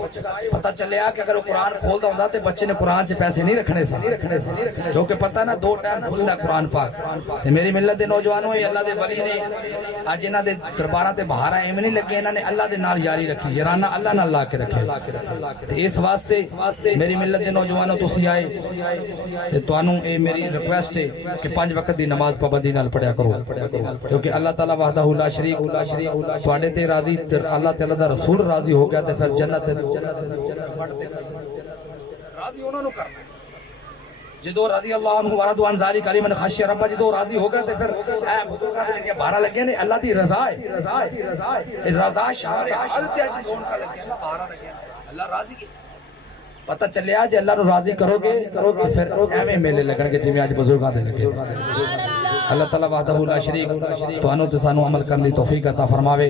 پتہ چلیا کہ اگر وہ قرآن کھولدا ہوندا تے بچے نے قرآن چ پیسے نہیں رکھنے سن کیونکہ پتہ نا 2 ٹائم کھلدا قرآن پاک تے میری ملت دے نوجوانوں اے اللہ دے ولی نے اج انہاں دے درباراں تے بہاراں ایویں نہیں لگے انہاں نے اللہ دے نال یاری رکھی یارانہ اللہ نال لا کے رکھے تے اس واسطے میری ملت دے نوجوانوں تسی آئے تے تانوں اے میری ریکویسٹ ہے کہ 5 وقت دی نماز پابندی نال پڑھیا کرو کیونکہ اللہ تعالی وحدہ لا شریک تواڈے تے راضی اللہ تعالی دا رسول راضی ہو گیا تے پھر جنت راضی انہاں نو کرنا جدو رضی اللہ عنہ ورضوا عن ذلک لمن خشی رب جدو راضی ہو گیا تے پھر اے بزرگاں دے لگے بارہ لگے نے اللہ دی رضا ہے رضا شان حال تے اج کون کا لگے بارہ لگے اللہ راضی ہے پتہ چلیا جے اللہ نو راضی کرو گے پھر ایویں میلے لگن گے جویں اج بزرگاں دے لگے اللہ تعالی وحدہ لا شریک تانوں تے سانو عمل کرن دی توفیق عطا فرماوے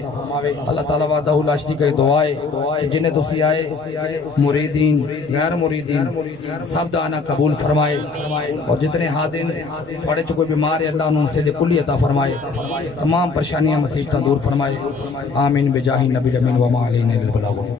اللہ تعالی وحدہ لا شریک دی دعا ہے جنے تسی آئے مریدین غیر مریدین سب دا آنا قبول فرمائے اور جتنے حاضرین تھوڑے چ کوئی بیمار ہے اللہ انہوں سے کلی عطا فرمائے تمام پریشانیاں مصیبتاں دور فرمائے آمین بجاہ نبی الامین وما علینا الا البلاغ